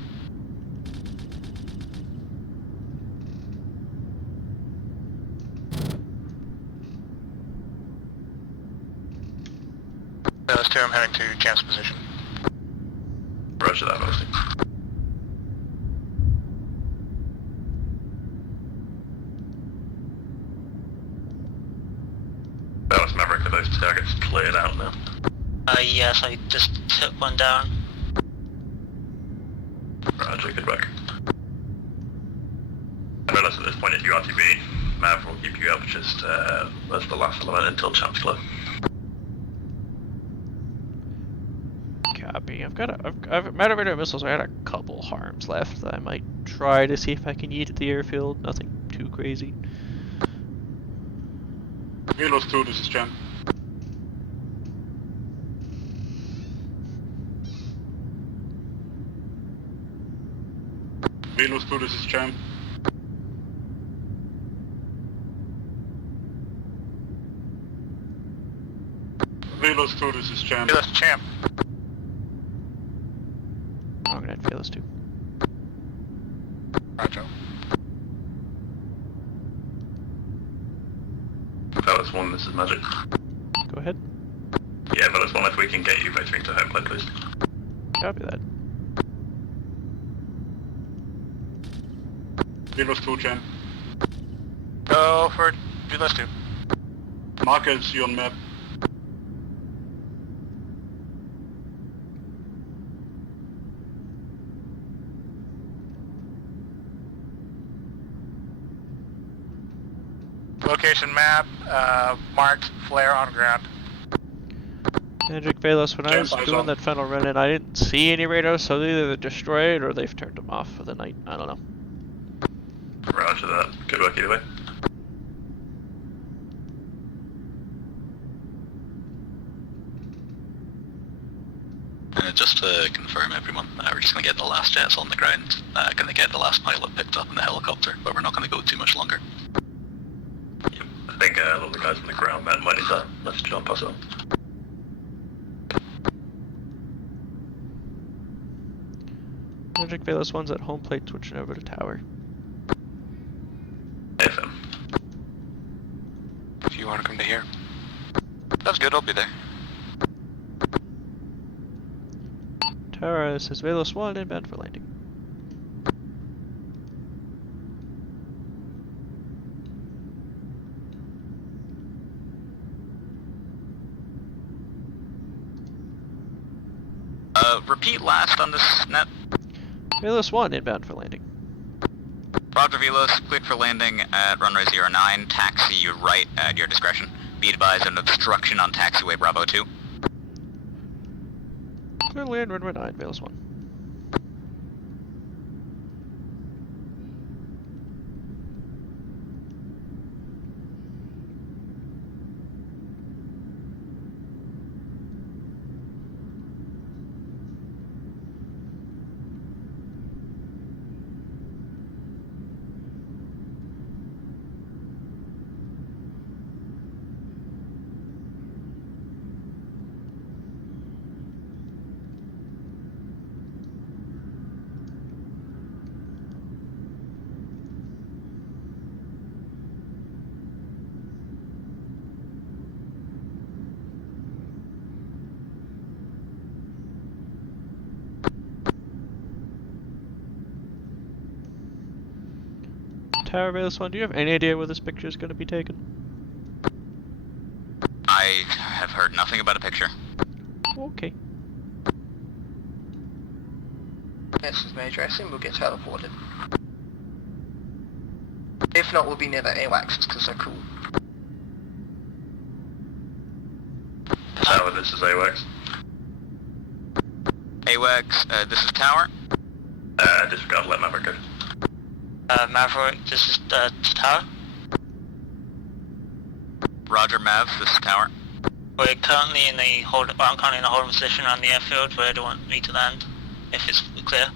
Velos 2, I'm heading to Champ's position. Roger that, mostly. Velos, Maverick, are those targets cleared out now? Yes, I just took one down. Roger, good work. Velos, at this point, is URTB. Mav will keep you up just as the last element until champ's close. Copy. I've matter radar missiles. I got a couple harms left that I might try to see if I can yeet at the airfield. Nothing too crazy. Velos 2, this is Champ. Velos 2, this is Champ. Velos 2, this is Champ. Velos Champ. I'm gonna hit Velos 2. Roger. Velos 1, this is Magic. Go ahead. Yeah, Velos 1, if we can get you vectoring to home plate, please. Copy that. Velos 2, Champ. Go for Velos 2. Mark LC on map. Location map, marked, flare on ground. Magic Velos, when I was Champ, eyes doing on. that final run in, I didn't see any radars, so either they're destroyed or they've turned them off for the night. I don't know. Roger that. Good work either way. Just to confirm everyone, we're just going to get the last jets on the ground, going to get the last pilot picked up in the helicopter, but we're not going to go too much longer. I think a lot of the guys on the ground might need that. Let's jump us up. Magic Velos 1's at home plate, switching over to tower. FM. If you want to come to here. That's good, I'll be there. Tower, this is Velos 1, inbound for landing. Repeat last on this net. Velos 1, inbound for landing. Roger Velos, cleared for landing at runway 09, taxi right at your discretion. Be advised of an obstruction on taxiway Bravo 2. Clear land, runway 9, Velos 1. Tower Velos 1, do you have any idea where this picture is going to be taken? I have heard nothing about a picture. Okay. This is Major, I assume we'll get teleported. If not, we'll be near the AWACS because they're cool. Tower, this is AWACS. AWACS, this is Tower. Disregard, let Maverick go. Maverick, this is Tower. Roger Mav, this is Tower. We're currently in the hold. I'm currently in a holding position on the airfield. Where do you want me to land? If it's clear.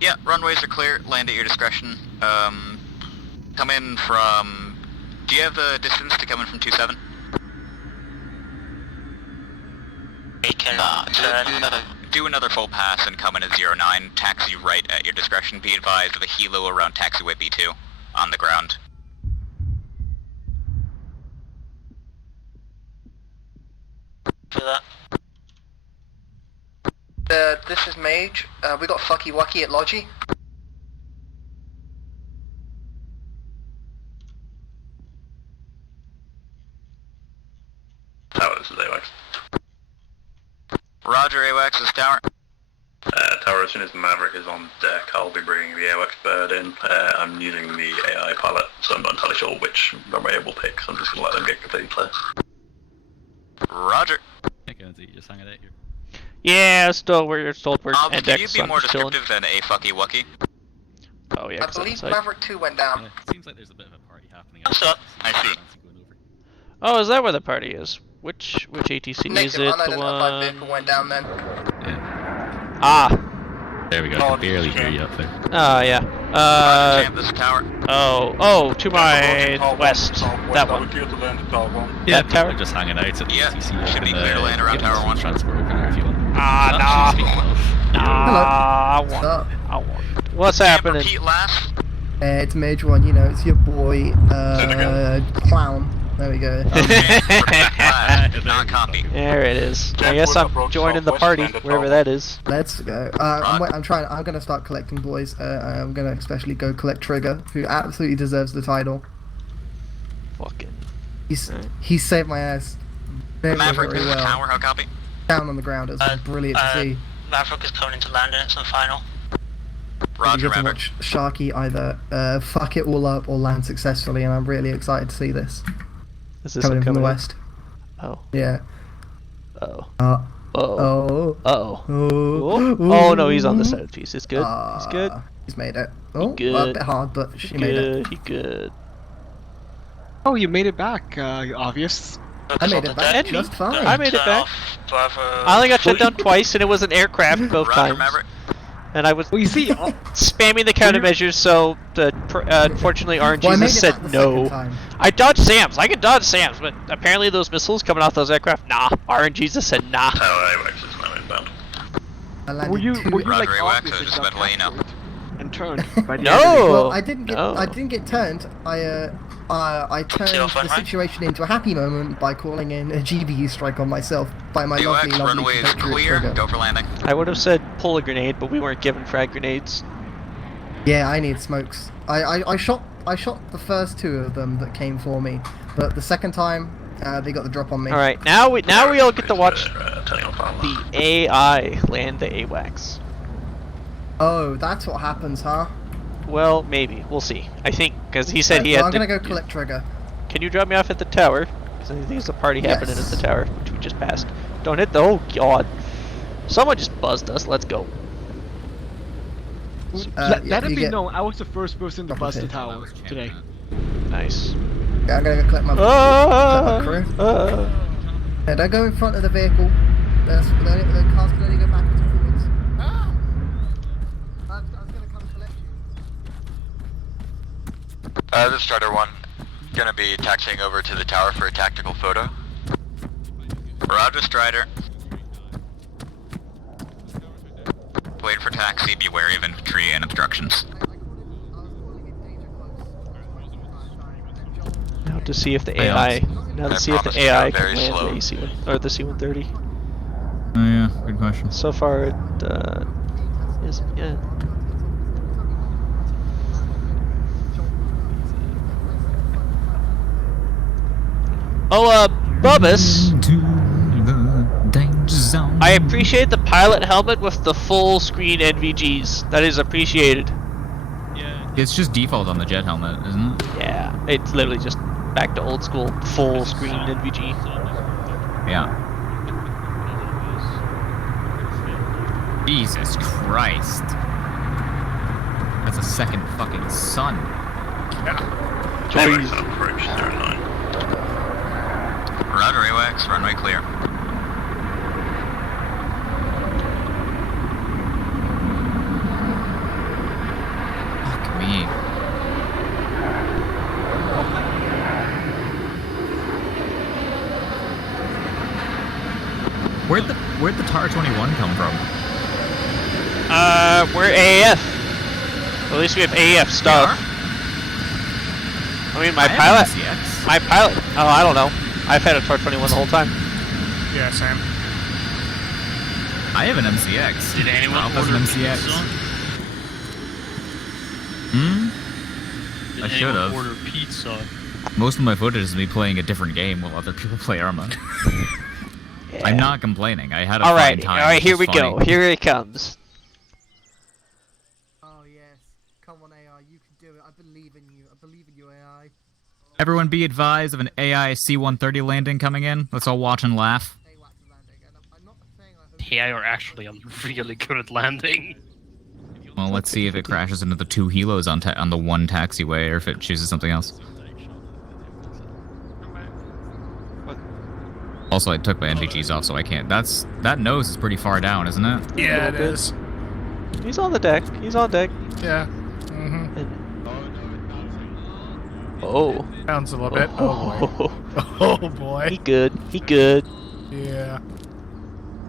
Yeah, runways are clear. Land at your discretion. Come in from. Do you have the distance to come in from 27? We can turn. Do another full pass and come in at 09. Taxi right at your discretion. Be advised of a helo around taxiway B2 on the ground. For that. This is Mage. We got Fucky Wucky at Logi. Tower, this is AWACS. Roger, AWACS is Tower. tower, as soon as Maverick is on deck, I'll be bringing the AWACS bird in. I'm using the AI pilot, so I'm not entirely sure which runway it will pick, so I'm just going to let them get completely clear. Roger. Just hang it out here. Yeah, still we're Can you be more descriptive than a fucky wucky? Oh yeah, I believe Maverick 2 went down. Yeah, it seems like there's a bit of a party happening. I see. Oh, is that where the party is? Which ATC is it? The Unidentified vehicle went down then. Ah. There we go. I can barely hear you up there. Oh yeah. Oh, to my west. That one. Yeah, that tower. They're just hanging out at the ATC. Should be clear to land around Tower 1. Transport over there if you want. I want. What's happening? Repeat last. It's Major One. You know, it's your boy, Clown. There we go. Not copy. There it is. I guess I'm joining the party, wherever that is. Let's go. I'm gonna start collecting boys. I'm gonna especially go collect Trigger, who absolutely deserves the title. Fucking. He saved my ass. Maverick very is the well. tower, how copy? Down on the ground. It's brilliant to see. Maverick is coming into landing. It's on final. Roger, you get to watch Sharky either fuck it all up or land successfully, and I'm really excited to see this. Is this coming in from the in? west? Oh. Yeah. Oh. Oh. Oh no, he's on the side of the piece. It's good. He's good. He's made it. Oh, good. well, a bit hard, but she made it. He good. Oh, you made it back, obvious. I made it back just fine. I made it back. I only got shut down twice, and it was an aircraft both times. And I was spamming the countermeasures, so unfortunately RNG just said no. I dodged SAMs. I can dodge SAMs, but apparently those missiles coming off those aircraft, nah. RNG just said nah. Were you like AWACS, so just about to let you know. And turned by the No. Well, I didn't get turned. I turned the situation into a happy moment by calling in a GBU strike on myself by my lovely runway is clear. Trigger. Go for landing. I would have said pull a grenade, but we weren't given frag grenades. Yeah, I need smokes. I shot the first two of them that came for me, but the second time they got the drop on me. All right, now we all get to watch the AI land the AWACS. Oh, that's what happens, huh? Well, maybe. We'll see. I think, because he said he had I'm gonna go collect Trigger. Can you drop me off at the tower? Because I think there's a party happening at the tower, which we just passed. Don't hit the... Oh, God. Someone just buzzed us. Let's go. Let it be known, I was the first person to buzz the tower today. Nice. Yeah, I'm gonna go collect my crew. Yeah, don't go in front of the vehicle. The cars can only go backwards and forwards. I was gonna come collect you. This is Strider 1. Gonna be taxiing over to the tower for a tactical photo. Roger, Strider. Wait for taxi, be wary of infantry and obstructions. Now to see if the AI... Now to see if the AI can land the AC-1... Or the C-130. Oh yeah, good question. So far it is... Yeah. Oh, Bubba's. I appreciate the pilot helmet with the full screen NVGs. That is appreciated. Yeah. It's just default on the jet helmet, isn't it? Yeah, it's literally just back to old school full screen NVG. Yeah. Jesus Christ. That's a second fucking sun. Jeez. Roger, AWACS, runway clear. Fuck me. Where'd the TAR 21 come from? We're AAF. At least we have AAF stuff. I mean, my pilot. My pilot. Oh, I don't know. I've had a TAR 21 the whole time. Yeah, same. I have an MCX. Did anyone Ralph order has an MCX. pizza? I should have. Order pizza. Most of my footage is me playing a different game while other people play Arma. Yeah. I'm not complaining. I had a All fine right, time. all right. Here It's we funny. go. Here it comes. Everyone be advised of an AI C-130 landing coming in. Let's all watch and laugh. AI are actually really good at landing. Well, let's see if it crashes into the 2 helos on the 1 taxiway, or if it chooses something else. Also, I took my NVGs off, so I can't. That nose is pretty far down, isn't it? Yeah, it is. He's on the deck. He's on deck. Yeah. Oh. Sounds a little bit. Oh boy. Oh boy. He good. He good. Yeah.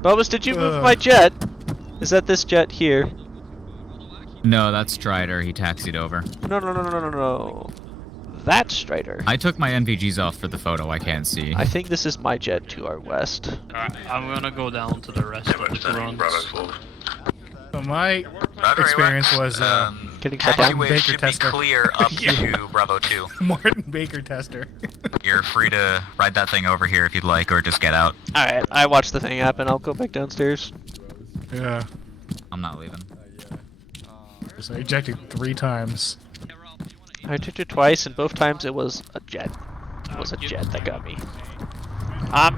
Bubbles, did you move my jet? Is that this jet here? No, that's Strider. He taxied over. No. That's Strider. I took my NVGs off for the photo. I can't see. I think this is my jet to our west. Alright, I'm gonna go down to the rest of the runs. So my experience was getting Taxiway should be clear up to Bravo 2. Martin Baker tester. You're free to ride that thing over here if you'd like, or just get out. Alright, I watched the thing happen. I'll go back downstairs. Yeah. I'm not leaving. So I ejected 3 times. I ejected twice, and both times it was a jet. It was a jet that got me. I'm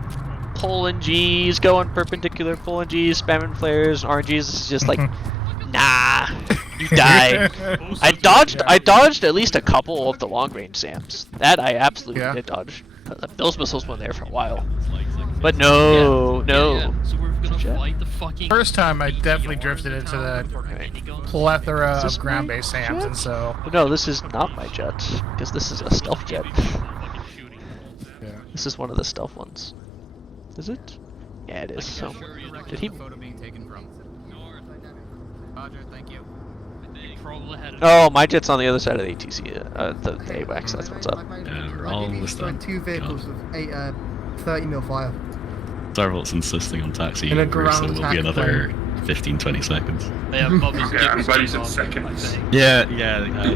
pulling G's, going perpendicular, pulling G's, spamming flares, RNGs. This is just like, nah, you die. I dodged at least a couple of the long range SAMs. That I absolutely did dodge. Those missiles went there for a while. But no. So we're gonna fight the fucking... First time I definitely drifted into the plethora of ground-based SAMs, and so... No, this is not my jet, because this is a stealth jet. Yeah. This is one of the stealth ones. Is it? Yeah, it is. So, did he? Roger, thank you. Oh, my jet's on the other side of the ATC. The AWACS. That's what's up. Yeah, we're almost done. 2 vehicles with 30 mil fire. Starvolt's insisting on taxi, In a so ground we'll attack be another 15-20 seconds. Yeah, Okay, I'm glad you said seconds. Yeah,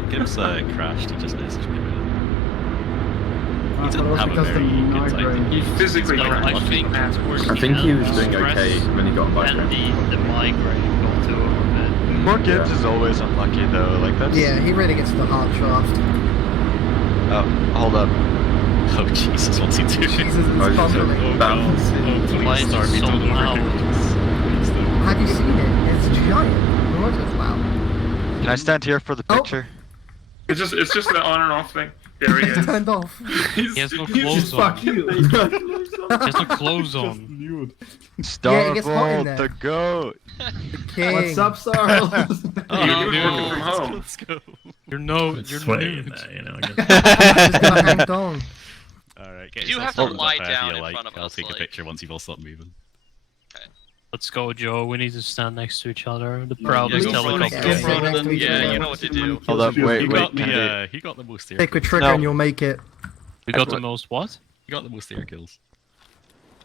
Gibbs crashed. He just messaged me. He didn't have a very good time. He physically crashed. I think he was doing okay when he got back. And the migraine got to him. Poor Gibbs is always unlucky though. Like that's. Yeah, he really gets the hard shaft. Oh, hold up. Oh Jesus, what's he doing? Jesus, it's bumbling. Why is it so loud? Have you seen it? It's giant. What is loud? Can I stand here for the picture? It's just the on and off thing. There he It's is. turned off. He has no clothes on. Fuck you. He has no clothes on. Yeah, it gets hot in there. the goat. King. What's up, Sarl? You were working from home. Let's go. You're nude. Sweaty in there, you know. Just gonna hang on. Alright, You have to lie down in front of I'll us, take a like- picture once you've all stopped moving. Let's go, Joe. We need to stand next to each other. The proudest go front, helicopter. go front of them. Yeah, you know what to do. Hold up, wait. He got the most air Pick a kills. trigger and you'll make it. We got the most what? He got the most air kills.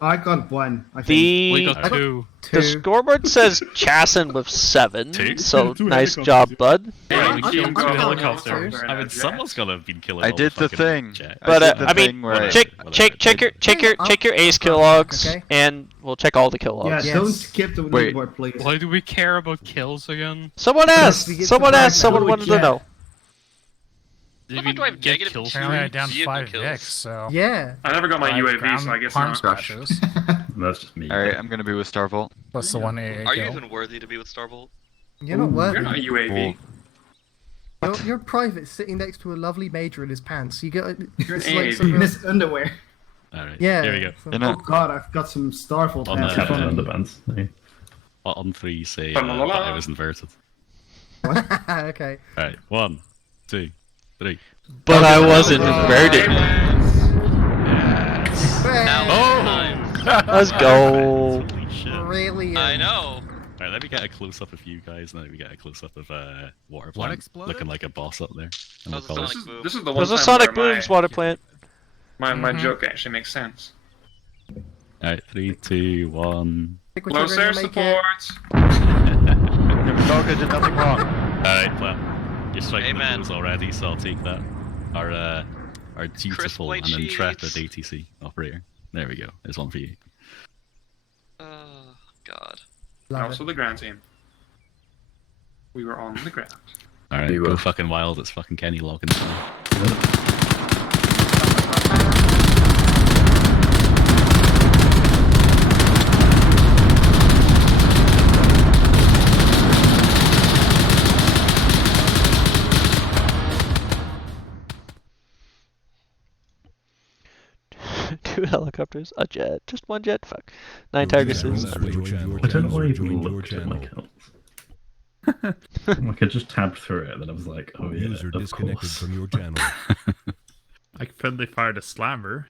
I got 1. I think. We The got 2. the scoreboard says Chasen with 7. Two? So Two nice helicopters. job, bud. Yeah, we we killed killed 2 two helicopters. helicopters. I mean, someone's gonna have been killing I all did the fucking thing. jet. But did the I mean, thing where check your ace kill logs, Okay. and we'll check all the kill logs. Yeah, Yes. don't skip the Wait. leaderboard, please. Why do we care about kills again? Someone asked. we get Someone to asked. brag Someone about wanted to Jet. know. Did How do I have get negative kills? Apparently I downed Vehicle 5 kills. Vicks, so... Yeah. I never got my 5 UAV, ground so I guess harm not. crashes. That's just me. Alright, I'm gonna be with Starvolt. Plus the 1 AA Are you kill. even worthy to be with Starbolt? You're not worthy. You're not UAV. You're private, sitting next to a lovely major in his pants. You get. You're It's an like AAV. some In real- his underwear. Alright, Yeah. here we go. so- You Oh know, god, I've got some Starfall On pants. the- in front of me. underpants. On 3, say La, la, la, la. that it was inverted. Okay. Alright, 1, 2, 3. But I wasn't inverted. Oh! Let's go. Holy shit. Really? I know. Alright, let me get a close up of you guys, and then we get a close up of water What plant exploded? looking like a boss up there. And we'll That was call a it. sonic boom. This is the one There's a time Sonic where Booms water plant. my joke actually makes sense. Alright, 3, 2, 1. Pick which Close trigger air and you'll make it. support. Never did nothing wrong. Alright, plan. You're striking the Amen. pose already, so I'll take that. Our dutiful white and intrepid sheets. ATC operator. There we go. There's one for you. Oh, God. And also the ground team. We were on the ground. Alright, You go were. fucking wild. It's fucking Kenny logging. 2 helicopters, a jet, just 1 jet. Fuck. 9 Tigresses. I don't know why I even looked at my counts. Like I just tabbed through it, and then I was like, oh yeah, User of disconnected course. from your channel. I friendly fired a slammer.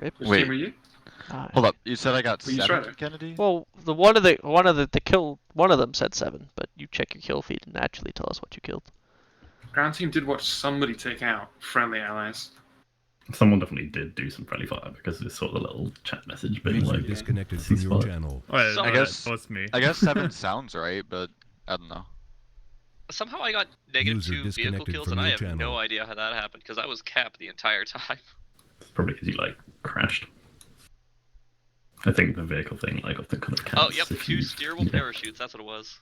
Rip. Which team are you? Hold up, you said I got Were you 7, Strider? Kennedy? Well, one of the kill, one of them said 7, but you check your kill feed and actually tell us what you killed. Ground team did watch somebody take out friendly allies. Someone definitely did do some friendly fire because it's sort of a little chat message being User like disconnected from your channel. I guess was me. I guess 7 sounds right, but I don't know. Somehow I got -2 vehicle kills, and I have no idea how that happened because I was capped the entire time. It's probably because you like crashed. I think the vehicle thing like often kind of counts. Oh, yep, 2 steerable parachutes. That's what it was.